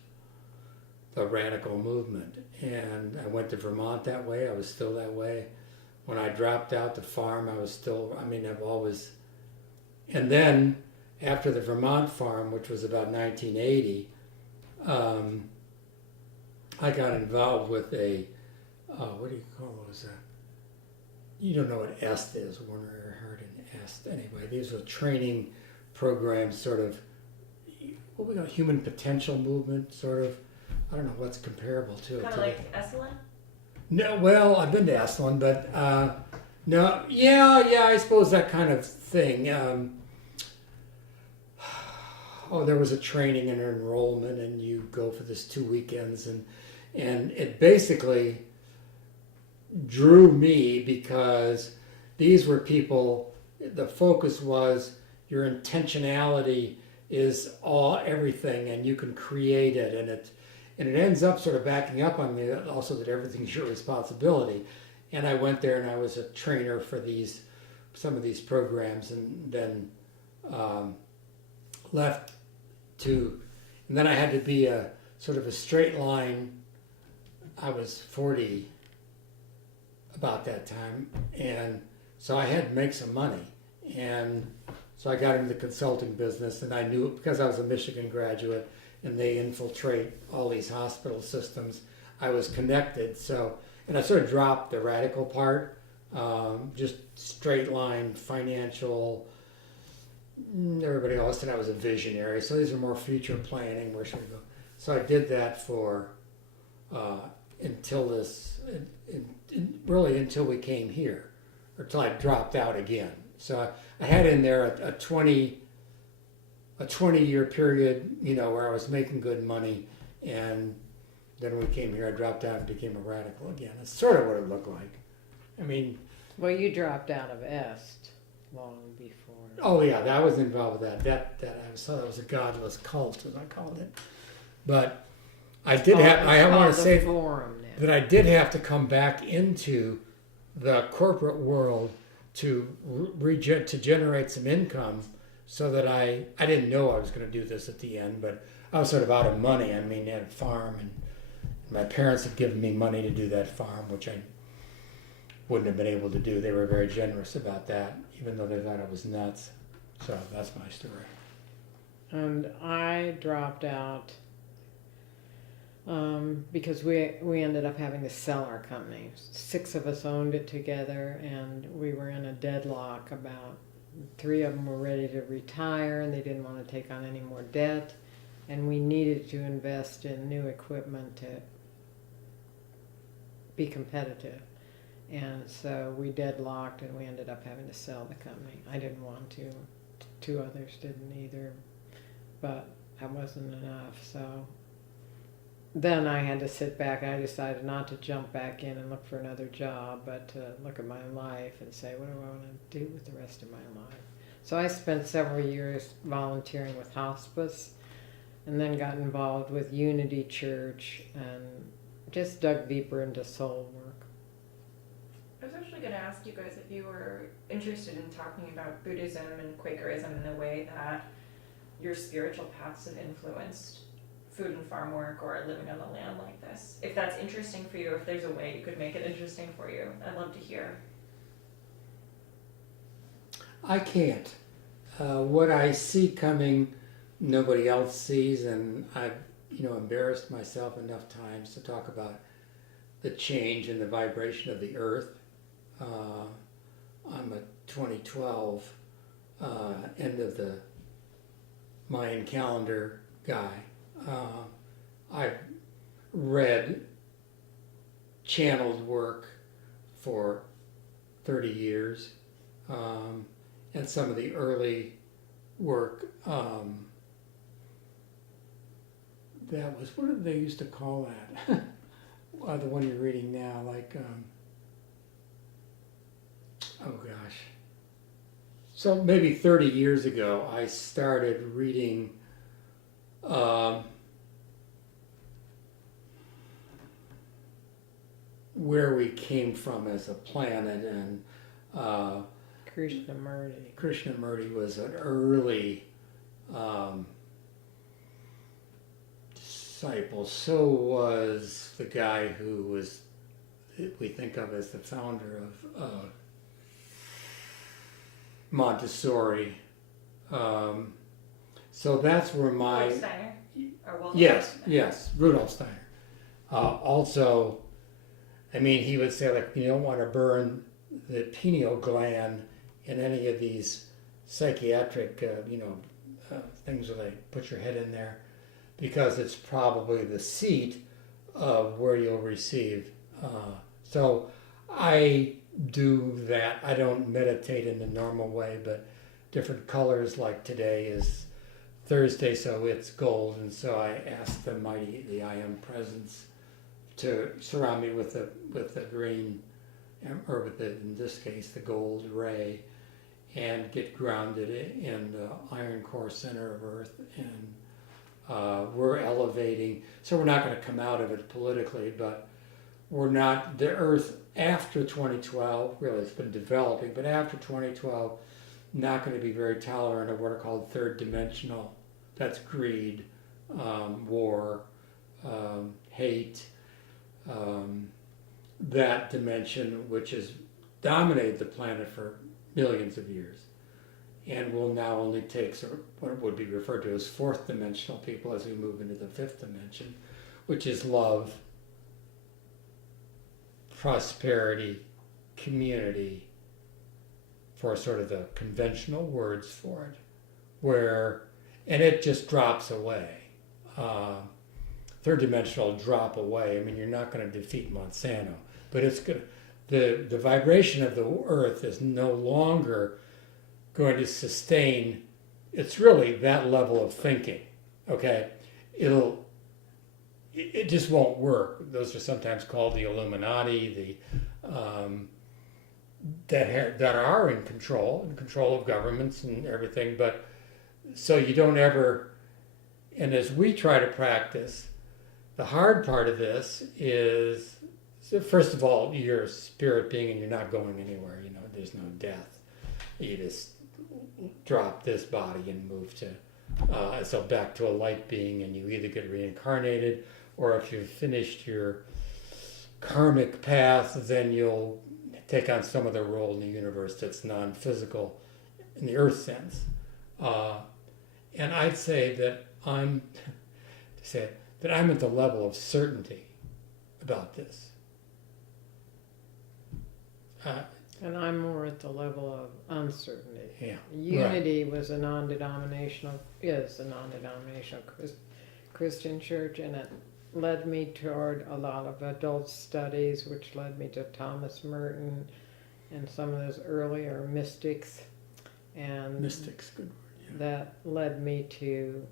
the radical movement. And I went to Vermont that way. I was still that way. When I dropped out to farm, I've always, and then after the Vermont farm, which was about 1980, I got involved with what do you call those? You don't know what EST is, Werner Erhard and EST. Anyway, these were training programs, sort of, what we call human potential movement, sort of. I don't know what's comparable to it. Kind of like Esalen? No, well, I've been to Esalen, but no, yeah, I suppose that kind of thing. There was a training and enrollment, and you go for this 2 weekends, and it basically drew me because these were people. The focus was your intentionality is everything, and you can create it, and it ends up sort of backing up on me also that everything's your responsibility. And I went there and I was a trainer for some of these programs, and then left and then I had to be a sort of a straight line. I was 40 about that time, and so I had to make some money. And so I got into the consulting business, and I knew, because I was a Michigan graduate and they infiltrate all these hospital systems, I was connected. So, and I sort of dropped the radical part, just straight line financial. Everybody else said I was a visionary, so these are more future planning. Where should we go? So I did that for until we came here, or until I dropped out again. So I had in there a 20-year period, where I was making good money, and then when we came here, I dropped out and became a radical again. That's sort of what it looked like. I mean, well, you dropped out of EST long before. Oh yeah, I was involved with that. That I thought it was a godless cult, as I called it. But I did have. I want to say that I did have to come back into the corporate world to generate some income, so that I didn't know I was going to do this at the end, but I was sort of out of money. I mean, I had a farm, and my parents had given me money to do that farm, which I wouldn't have been able to do. They were very generous about that, even though they thought I was nuts. So that's my story. And I dropped out because we ended up having to sell our company. 6 of us owned it together, and we were in a deadlock. About 3 of them were ready to retire, and they didn't want to take on any more debt, and we needed to invest in new equipment to be competitive. And so we deadlocked, and we ended up having to sell the company. I didn't want to. 2 others didn't either, but that wasn't enough. So then I had to sit back. I decided not to jump back in and look for another job, but to look at my life and say, what do I want to do with the rest of my life? So I spent several years volunteering with hospice, and then got involved with Unity Church and just dug deeper into soul work. I was actually going to ask you guys if you were interested in talking about Buddhism and Quakerism and the way that your spiritual paths have influenced food and farm work or living on the land like this. If that's interesting for you, if there's a way you could make it interesting for you, I'd love to hear. I can't. What I see coming, nobody else sees, and I've embarrassed myself enough times to talk about the change in the vibration of the earth. I'm a 2012 end of the Mayan calendar guy. I've read channeled work for 30 years, and some of the early work that was, what did they used to call that? The one you're reading now, like, oh gosh. So maybe 30 years ago, I started reading where we came from as a planet, and Krishnamurti was an early disciple. So was the guy who was, we think of as the founder of Montessori. So that's where my... Rudolf Steiner? Or Walter Yes, Rudolf Steiner. Also, I mean, he would say, like, you don't want to burn the pineal gland in any of these psychiatric, things where they put your head in there, because it's probably the seat of where you'll receive. So I do that. I don't meditate in the normal way, but different colors, like today is Thursday, so it's gold, and so I ask the I Am Presence to surround me with the green, or in this case, the gold ray, and get grounded in the iron core center of Earth. And we're elevating, so we're not going to come out of it politically, but we're not, the Earth after 2012, really it's been developing, but after 2012, not going to be very tolerant of what are called third dimensional. That's greed, war, hate, that dimension, which has dominated the planet for millions of years, and will now only take what would be referred to as fourth dimensional people as we move into the fifth dimension, which is love, prosperity, community, for sort of the conventional words for it, and it just drops away. Third dimensional drop away. I mean, you're not going to defeat Monsanto, but it's good. The vibration of the earth is no longer going to sustain. It's really that level of thinking. Okay, it just won't work. Those are sometimes called the Illuminati, that are in control of governments and everything. But so you don't ever. And as we try to practice, the hard part of this is, so first of all, you're a spirit being and you're not going anywhere. There's no death. You just drop this body and move to, so back to a light being, and you either get reincarnated, or if you've finished your karmic path, then you'll take on some other role in the universe that's non-physical in the earth sense. And I'd say that I'm at the level of certainty about this. And I'm more at the level of uncertainty. Yeah. Unity is a non-denominational Christian church, and it led me toward a lot of adult studies, which led me to Thomas Merton and some of those earlier mystics. And mystics, good word. Yeah. That led me to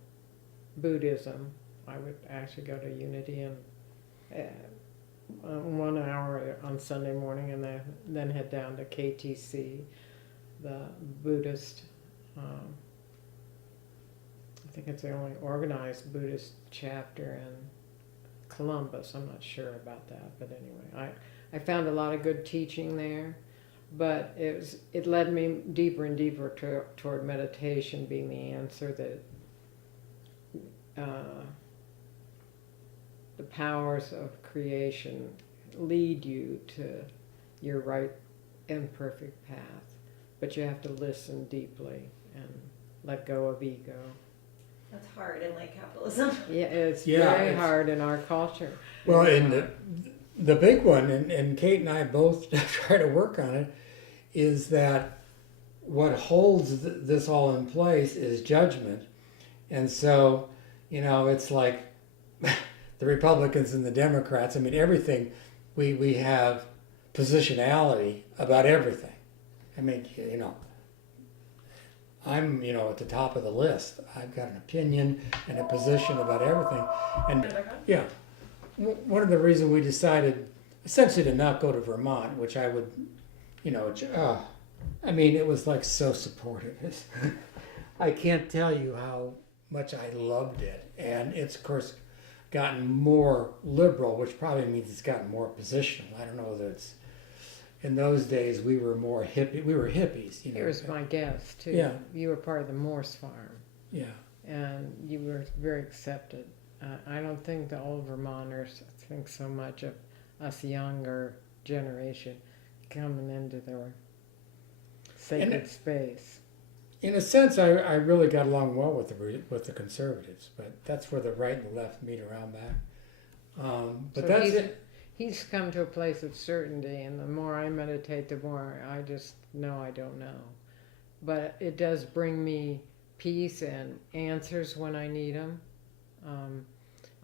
Buddhism. I would actually go to Unity and 1 hour on Sunday morning, and then head down to KTC, the Buddhist. I think it's the only organized Buddhist chapter in Columbus. I'm not sure about that, but anyway, I found a lot of good teaching there, but it led me deeper and deeper toward meditation being the answer that the powers of creation lead you to your right and perfect path. But you have to listen deeply and let go of ego. That's hard in like capitalism. Yeah, it's Yeah, very it's- hard in our culture. Well, Very and hard. the big one, and Kate and I both try to work on it, is that what holds this all in place is judgment. And so, it's like the Republicans and the Democrats. I mean, everything, we have positionality about everything. I mean, I'm, at the top of the list. I've got an opinion and a position about everything. And yeah, one of the reasons we decided essentially to not go to Vermont, which I would, it was like so supportive. I can't tell you how much I loved it. And it's, of course, gotten more liberal, which probably means it's gotten more positional. I don't know whether it's, in those days we were more hippie. We were hippies, Here's my guess too. Yeah. You were part of the Morse farm, Yeah. and you were very accepted. I don't think the old Vermonters think so much of us younger generation coming into their sacred space. In a sense, I really got along well with the conservatives, but that's where the right and the left meet around back. But So that's it. He's come to a place of certainty, and the more I meditate, the more I just know I don't know. But it does bring me peace and answers when I need them.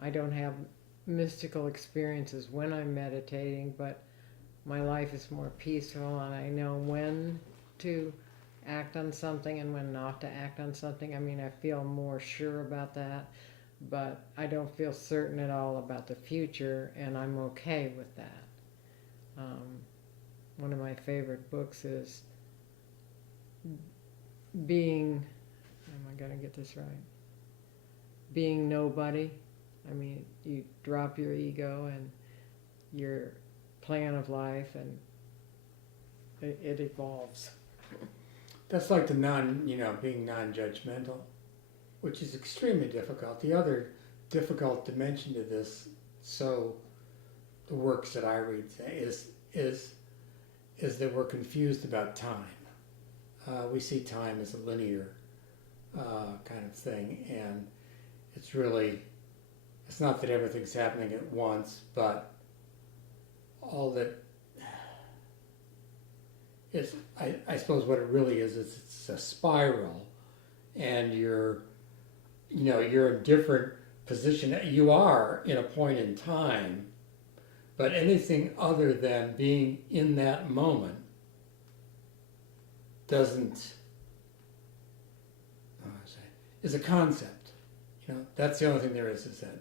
I don't have mystical experiences when I'm meditating, but my life is more peaceful, and I know when to act on something and when not to act on something. I mean, I feel more sure about that, but I don't feel certain at all about the future, and I'm okay with that. One of my favorite books is Being, am I going to get this right? Being Nobody. I mean, you drop your ego and your plan of life, and it evolves. That's like the being non-judgmental, which is extremely difficult. The other difficult dimension to this, so the works that I read is that we're confused about time. We see time as a linear kind of thing, and it's not that everything's happening at once, but all that is, I suppose what it really is it's a spiral, and you're in different position. You are in a point in time, but anything other than being in that moment is a concept. That's the only thing there is that.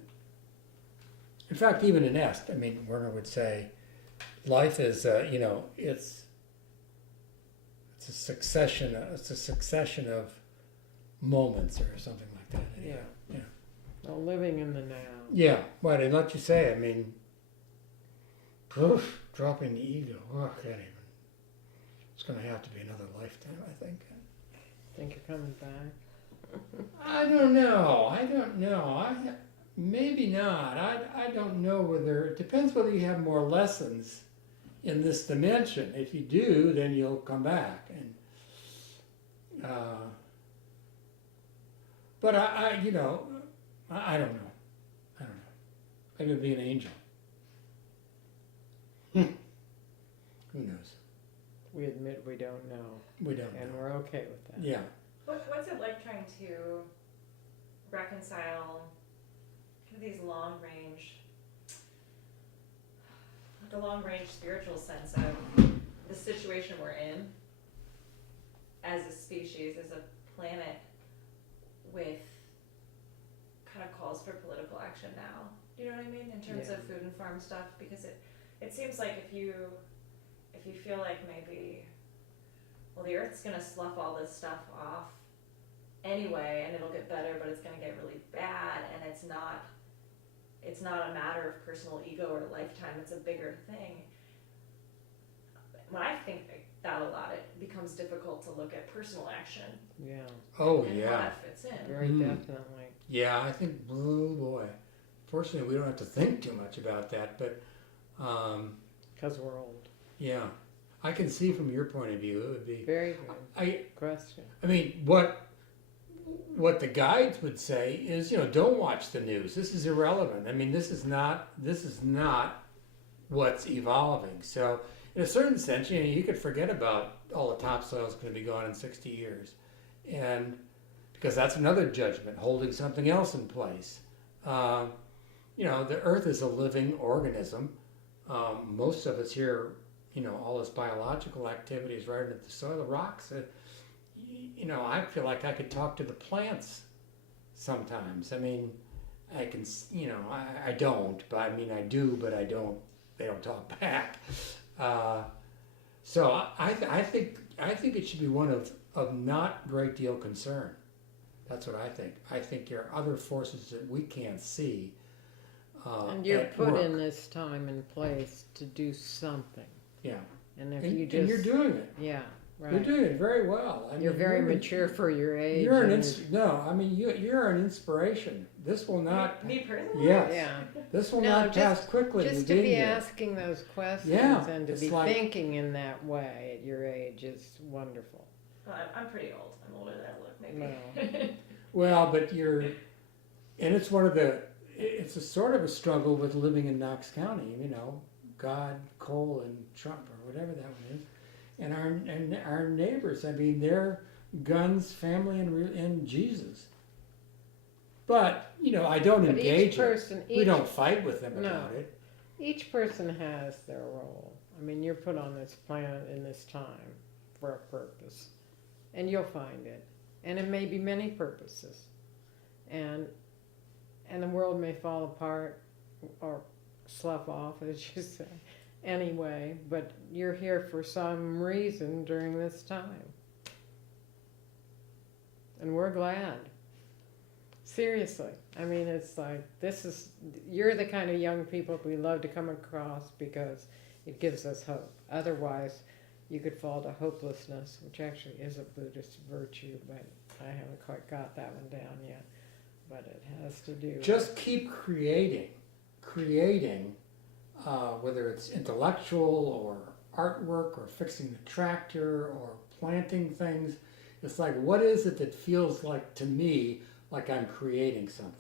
In fact, even in Est, Werner would say, life is, it's a succession. It's a succession of moments or something like that. Yeah. Well, living in the now. Yeah. What I let you say. Dropping the ego. Oh, I can't even. It's going to have to be another lifetime, I think. Think you're coming back? I don't know. Maybe not. I don't know whether. It depends whether you have more lessons in this dimension. If you do, then you'll come back. And but I don't know. I don't know. Maybe it'll be an angel. Who knows? We admit we don't know, We don't and know. we're okay with that. Yeah. What's it like trying to reconcile these the long range spiritual sense of the situation we're in as a species, as a planet, with kind of calls for political action now? Do you know what I mean? In terms of food and farm stuff, because it seems like if you feel like maybe, well, the Earth's gonna slough all this stuff off anyway, and it'll get better, but it's gonna get really bad, and it's not a matter of personal ego or lifetime, it's a bigger thing. When I think that a lot, it becomes difficult to look at personal action Yeah, Oh and how yeah. that fits in. very Mm. definitely. Yeah. I think. Oh boy. fortunately, we don't have to think too much about that. But Because we're old. yeah, I can see from your point of view, it would be. Very good I question. mean, what the guides would say is, don't watch the news. This is irrelevant. I mean, this is not what's evolving. So, in a certain sense, you could forget about all the topsoil is going to be gone in 60 years, and because that's another judgment, holding something else in place. The Earth is a living organism. Most of us here, all this biological activity is right into the soil, the rocks. I feel like I could talk to the plants sometimes. I mean, I can, I don't, but I mean, I do, but I don't, they don't talk back. So I think it should be one of not great deal concern. That's what I think. I think there are other forces that we can't see. And you're at put work. in this time and place to do something. Yeah. And if And you just. you're doing it. Yeah, right. You're doing it very well. I You're mean, very mature for your age. You're and you're an inspiration. This will not. Me personally? Yes. Yeah. This will No, not pass quickly. Just You've to been be here. asking those questions Yeah, and to it's be like- thinking in that way at your age is wonderful. Well, I'm pretty old. I'm older than I look, maybe. No. Well, but and it's one of it's a sort of a struggle with living in Knox County, God, coal, and Trump, or whatever that one is. And our neighbors, I mean, they're guns, family, and Jesus. But, I don't But engage each person, it. We don't fight with them No. about it. Each person has their role. I mean, you're put on this planet in this time for a purpose, and you'll find it. And it may be many purposes, and the world may fall apart or slough off, as you say, anyway. But you're here for some reason during this time, and we're glad. Seriously, I mean, it's like you're the kind of young people we love to come across because it gives us hope. Otherwise, you could fall to hopelessness, which actually is a Buddhist virtue, but I haven't quite got that one down yet. But it has to do. Just keep creating, whether it's intellectual or artwork or fixing the tractor or planting things. It's like, what is it that feels like to me like I'm creating something?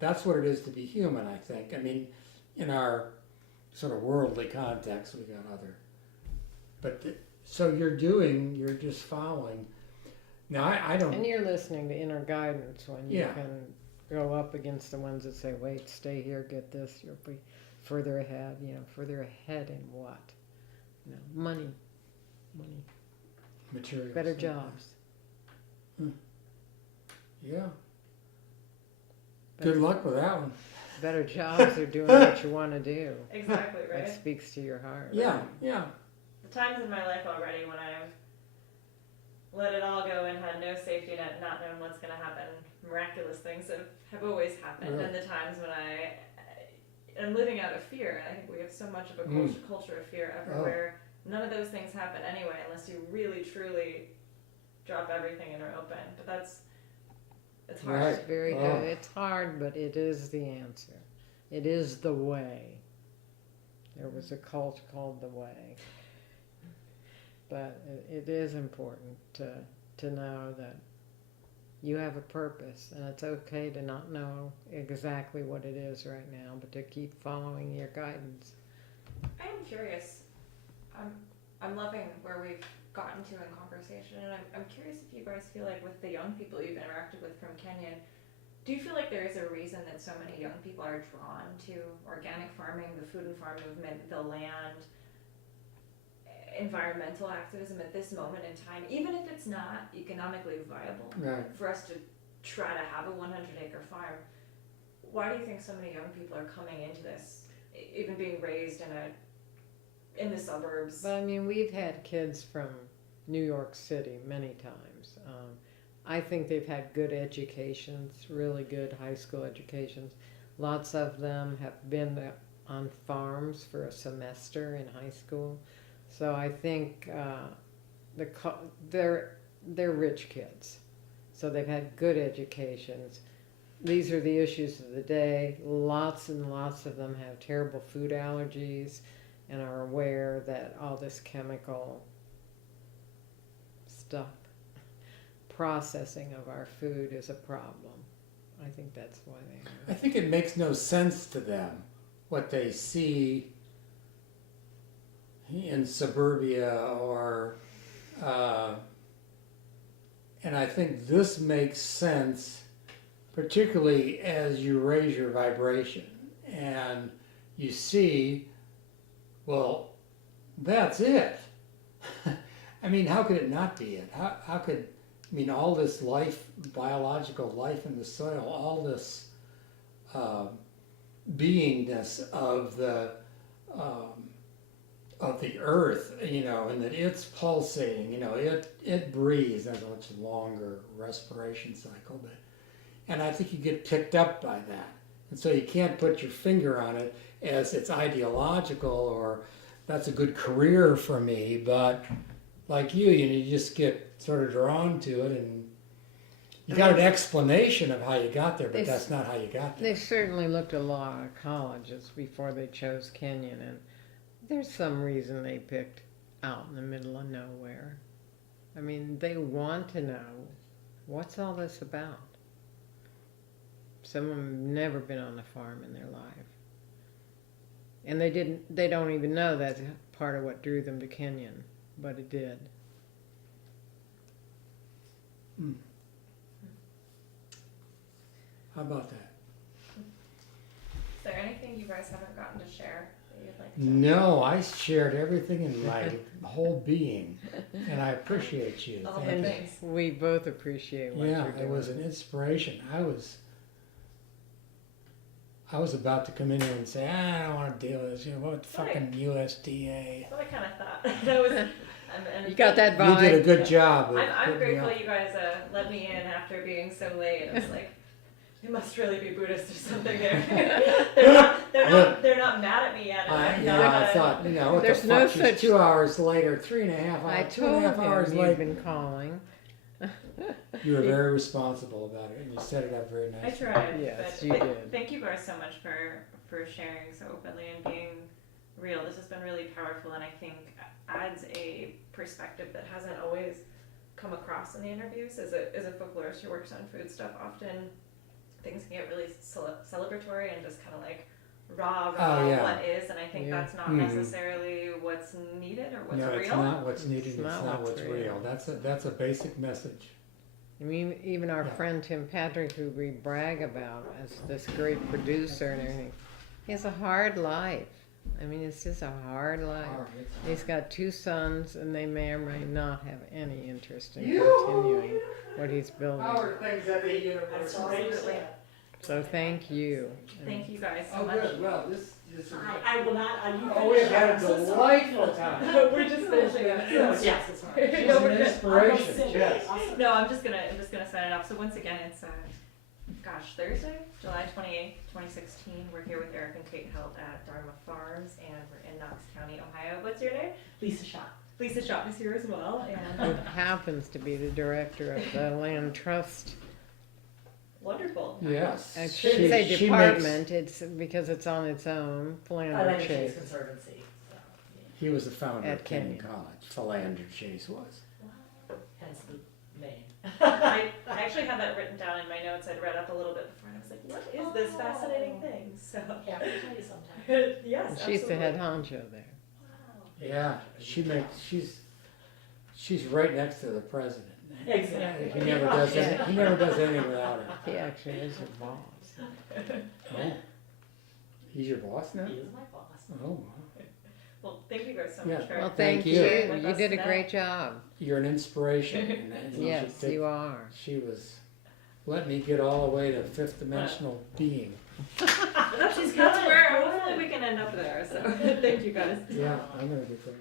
That's what it is to be human, I think. I mean, in our sort of worldly context, we got other. But so you're just following. Now, I don't. And you're listening to inner guidance when you Yeah. can go up against the ones that say, wait, stay here, get this, you'll be further ahead. Further ahead in what? Money, Materials. better jobs. Yeah. Better- Good luck with that one. Better jobs are doing what you want to do. Exactly, right? That speaks to your heart. Yeah, yeah. The times in my life already when I've let it all go and had no safety net, not knowing what's going to happen, miraculous things have always happened. Really? And the times when I'm living out of fear, and I think we have so much of a culture of fear everywhere. None of those things happen anyway unless you really, truly drop everything and are open. But it's hard. Right. It's very Oh. good. It's hard, but it is the answer. It is the way. There was a cult called The Way. But it is important to know that you have a purpose, and it's okay to not know exactly what it is right now, but to keep following your guidance. I am curious. I'm loving where we've gotten to in conversation, and I'm curious if you guys feel like with the young people you've interacted with from Kenyon, do you feel like there is a reason that so many young people are drawn to organic farming, the food and farm movement, the land, environmental activism at this moment in time, even if it's not economically viable Right. for us to try to have a 100-acre farm? Why do you think so many young people are coming into this, even being raised in the suburbs? But I mean, we've had kids from New York City many times. I think they've had good educations, really good high school educations. Lots of them have been on farms for a semester in high school. So I think they're rich kids. So they've had good educations. these are the issues of the day. Lots and lots of them have terrible food allergies and are aware that all this chemical stuff, processing of our food is a problem. I think that's why they are. I think it makes no sense to them what they see in suburbia or and I think this makes sense particularly as you raise your vibration and you see, well, that's it. I mean, how could it not be it? How could, I mean, all this life, biological life in the soil, all this beingness of the earth, you know, and that it's pulsating, you know, it breathes, has a much longer respiration cycle, but, and I think you get picked up by that. And so you can't put your finger on it as it's ideological or that's a good career for me, but like you just get sort of drawn to it and you got an explanation of how you got there, but that's not how you got there. They certainly looked at a lot of colleges before they chose Kenyon, and there's some reason they picked out in the middle of nowhere. I mean, they want to know, what's all this about? Some of them have never been on a farm in their life. And they don't even know that's part of what drew them to Kenyon, but it did. How about that? Is there anything you guys haven't gotten to share that you'd like to? No, I shared everything in my whole being, and I appreciate you. All Thank the you. things. We both appreciate what Yeah, you're doing. it was an inspiration. I was about to come in here and say, I don't want to deal with this. You know, what fucking USDA. That's what I kind of thought. That was. And You got that vibe? You did a good job. Of I'm putting me grateful up. you guys let me in after being so late. It was like, it must really be Buddhist or something there. they're not mad at me yet. I thought, you know, what There's the no fuck, she's such- 2 hours later, 3.5 hours, I 2.5 told hours him late. you've been calling. You were very responsible about it, and you set it up very I nicely. tried. Yes, but you did. Thank you guys so much for sharing so openly and being real. This has been really powerful, and I think adds a perspective that hasn't always come across in the interviews. As a folklorist who works on food stuff, often things can get really celebratory and just kind of like raw yeah. what is, and I think Yeah. that's not necessarily what's needed or what's No, real. it's not what's needed. It's It's not not what's what's real. real. That's a basic message. I mean, even our Yeah. friend Tim Patrick, who we brag about as this great producer and everything, he has a hard life. I mean, it's just a hard life. He's got 2 sons, and they may or may not have any interest in continuing what he's building. things at the university. Absolutely. So thank you. Thank you guys so Oh, much. good. Well, this I will not. Oh, we've had a delightful time. We're just finishing up. Yes, it's hard. She's No, an we're good. inspiration. Yes. No, I'm just gonna sign it off. So once again, it's Thursday, July 28th, 2016. We're here with Eric and Kate Helt at Dharma Farms, and we're in Knox County, Ohio. What's your name? Lisa Shaw. Lisa Shop is here as well, and Who happens to be the director of the Land Trust. wonderful. Yes. I She- shouldn't say she department, it's because it's on its own, Philander Philander Chase Chase. Conservancy. So, He was the founder At of Kenyon Kenyon. College. Philander Chase was. yeah. Hence the name. I actually had that written down in my notes. I'd read up a little bit before, and I was like, "What is this fascinating thing?" So Yeah, I'll tell you sometime. yes, She's the absolutely. head honcho there. Wow. Yeah, she's right next to the president. Exactly. He never does any, he never does anything without her. He actually is your boss. Oh, he's your boss now? He is my boss. Oh, wow. Well, thank you guys so Yeah. much for Well, Thank thank you. you. sharing with You us did a today. great job. You're an inspiration. And you Yes, should take- you are. She was, let me get all the way to fifth dimensional being. No, she's that's where hopefully we can end up there. So thank you guys. Yeah, I'm gonna be great.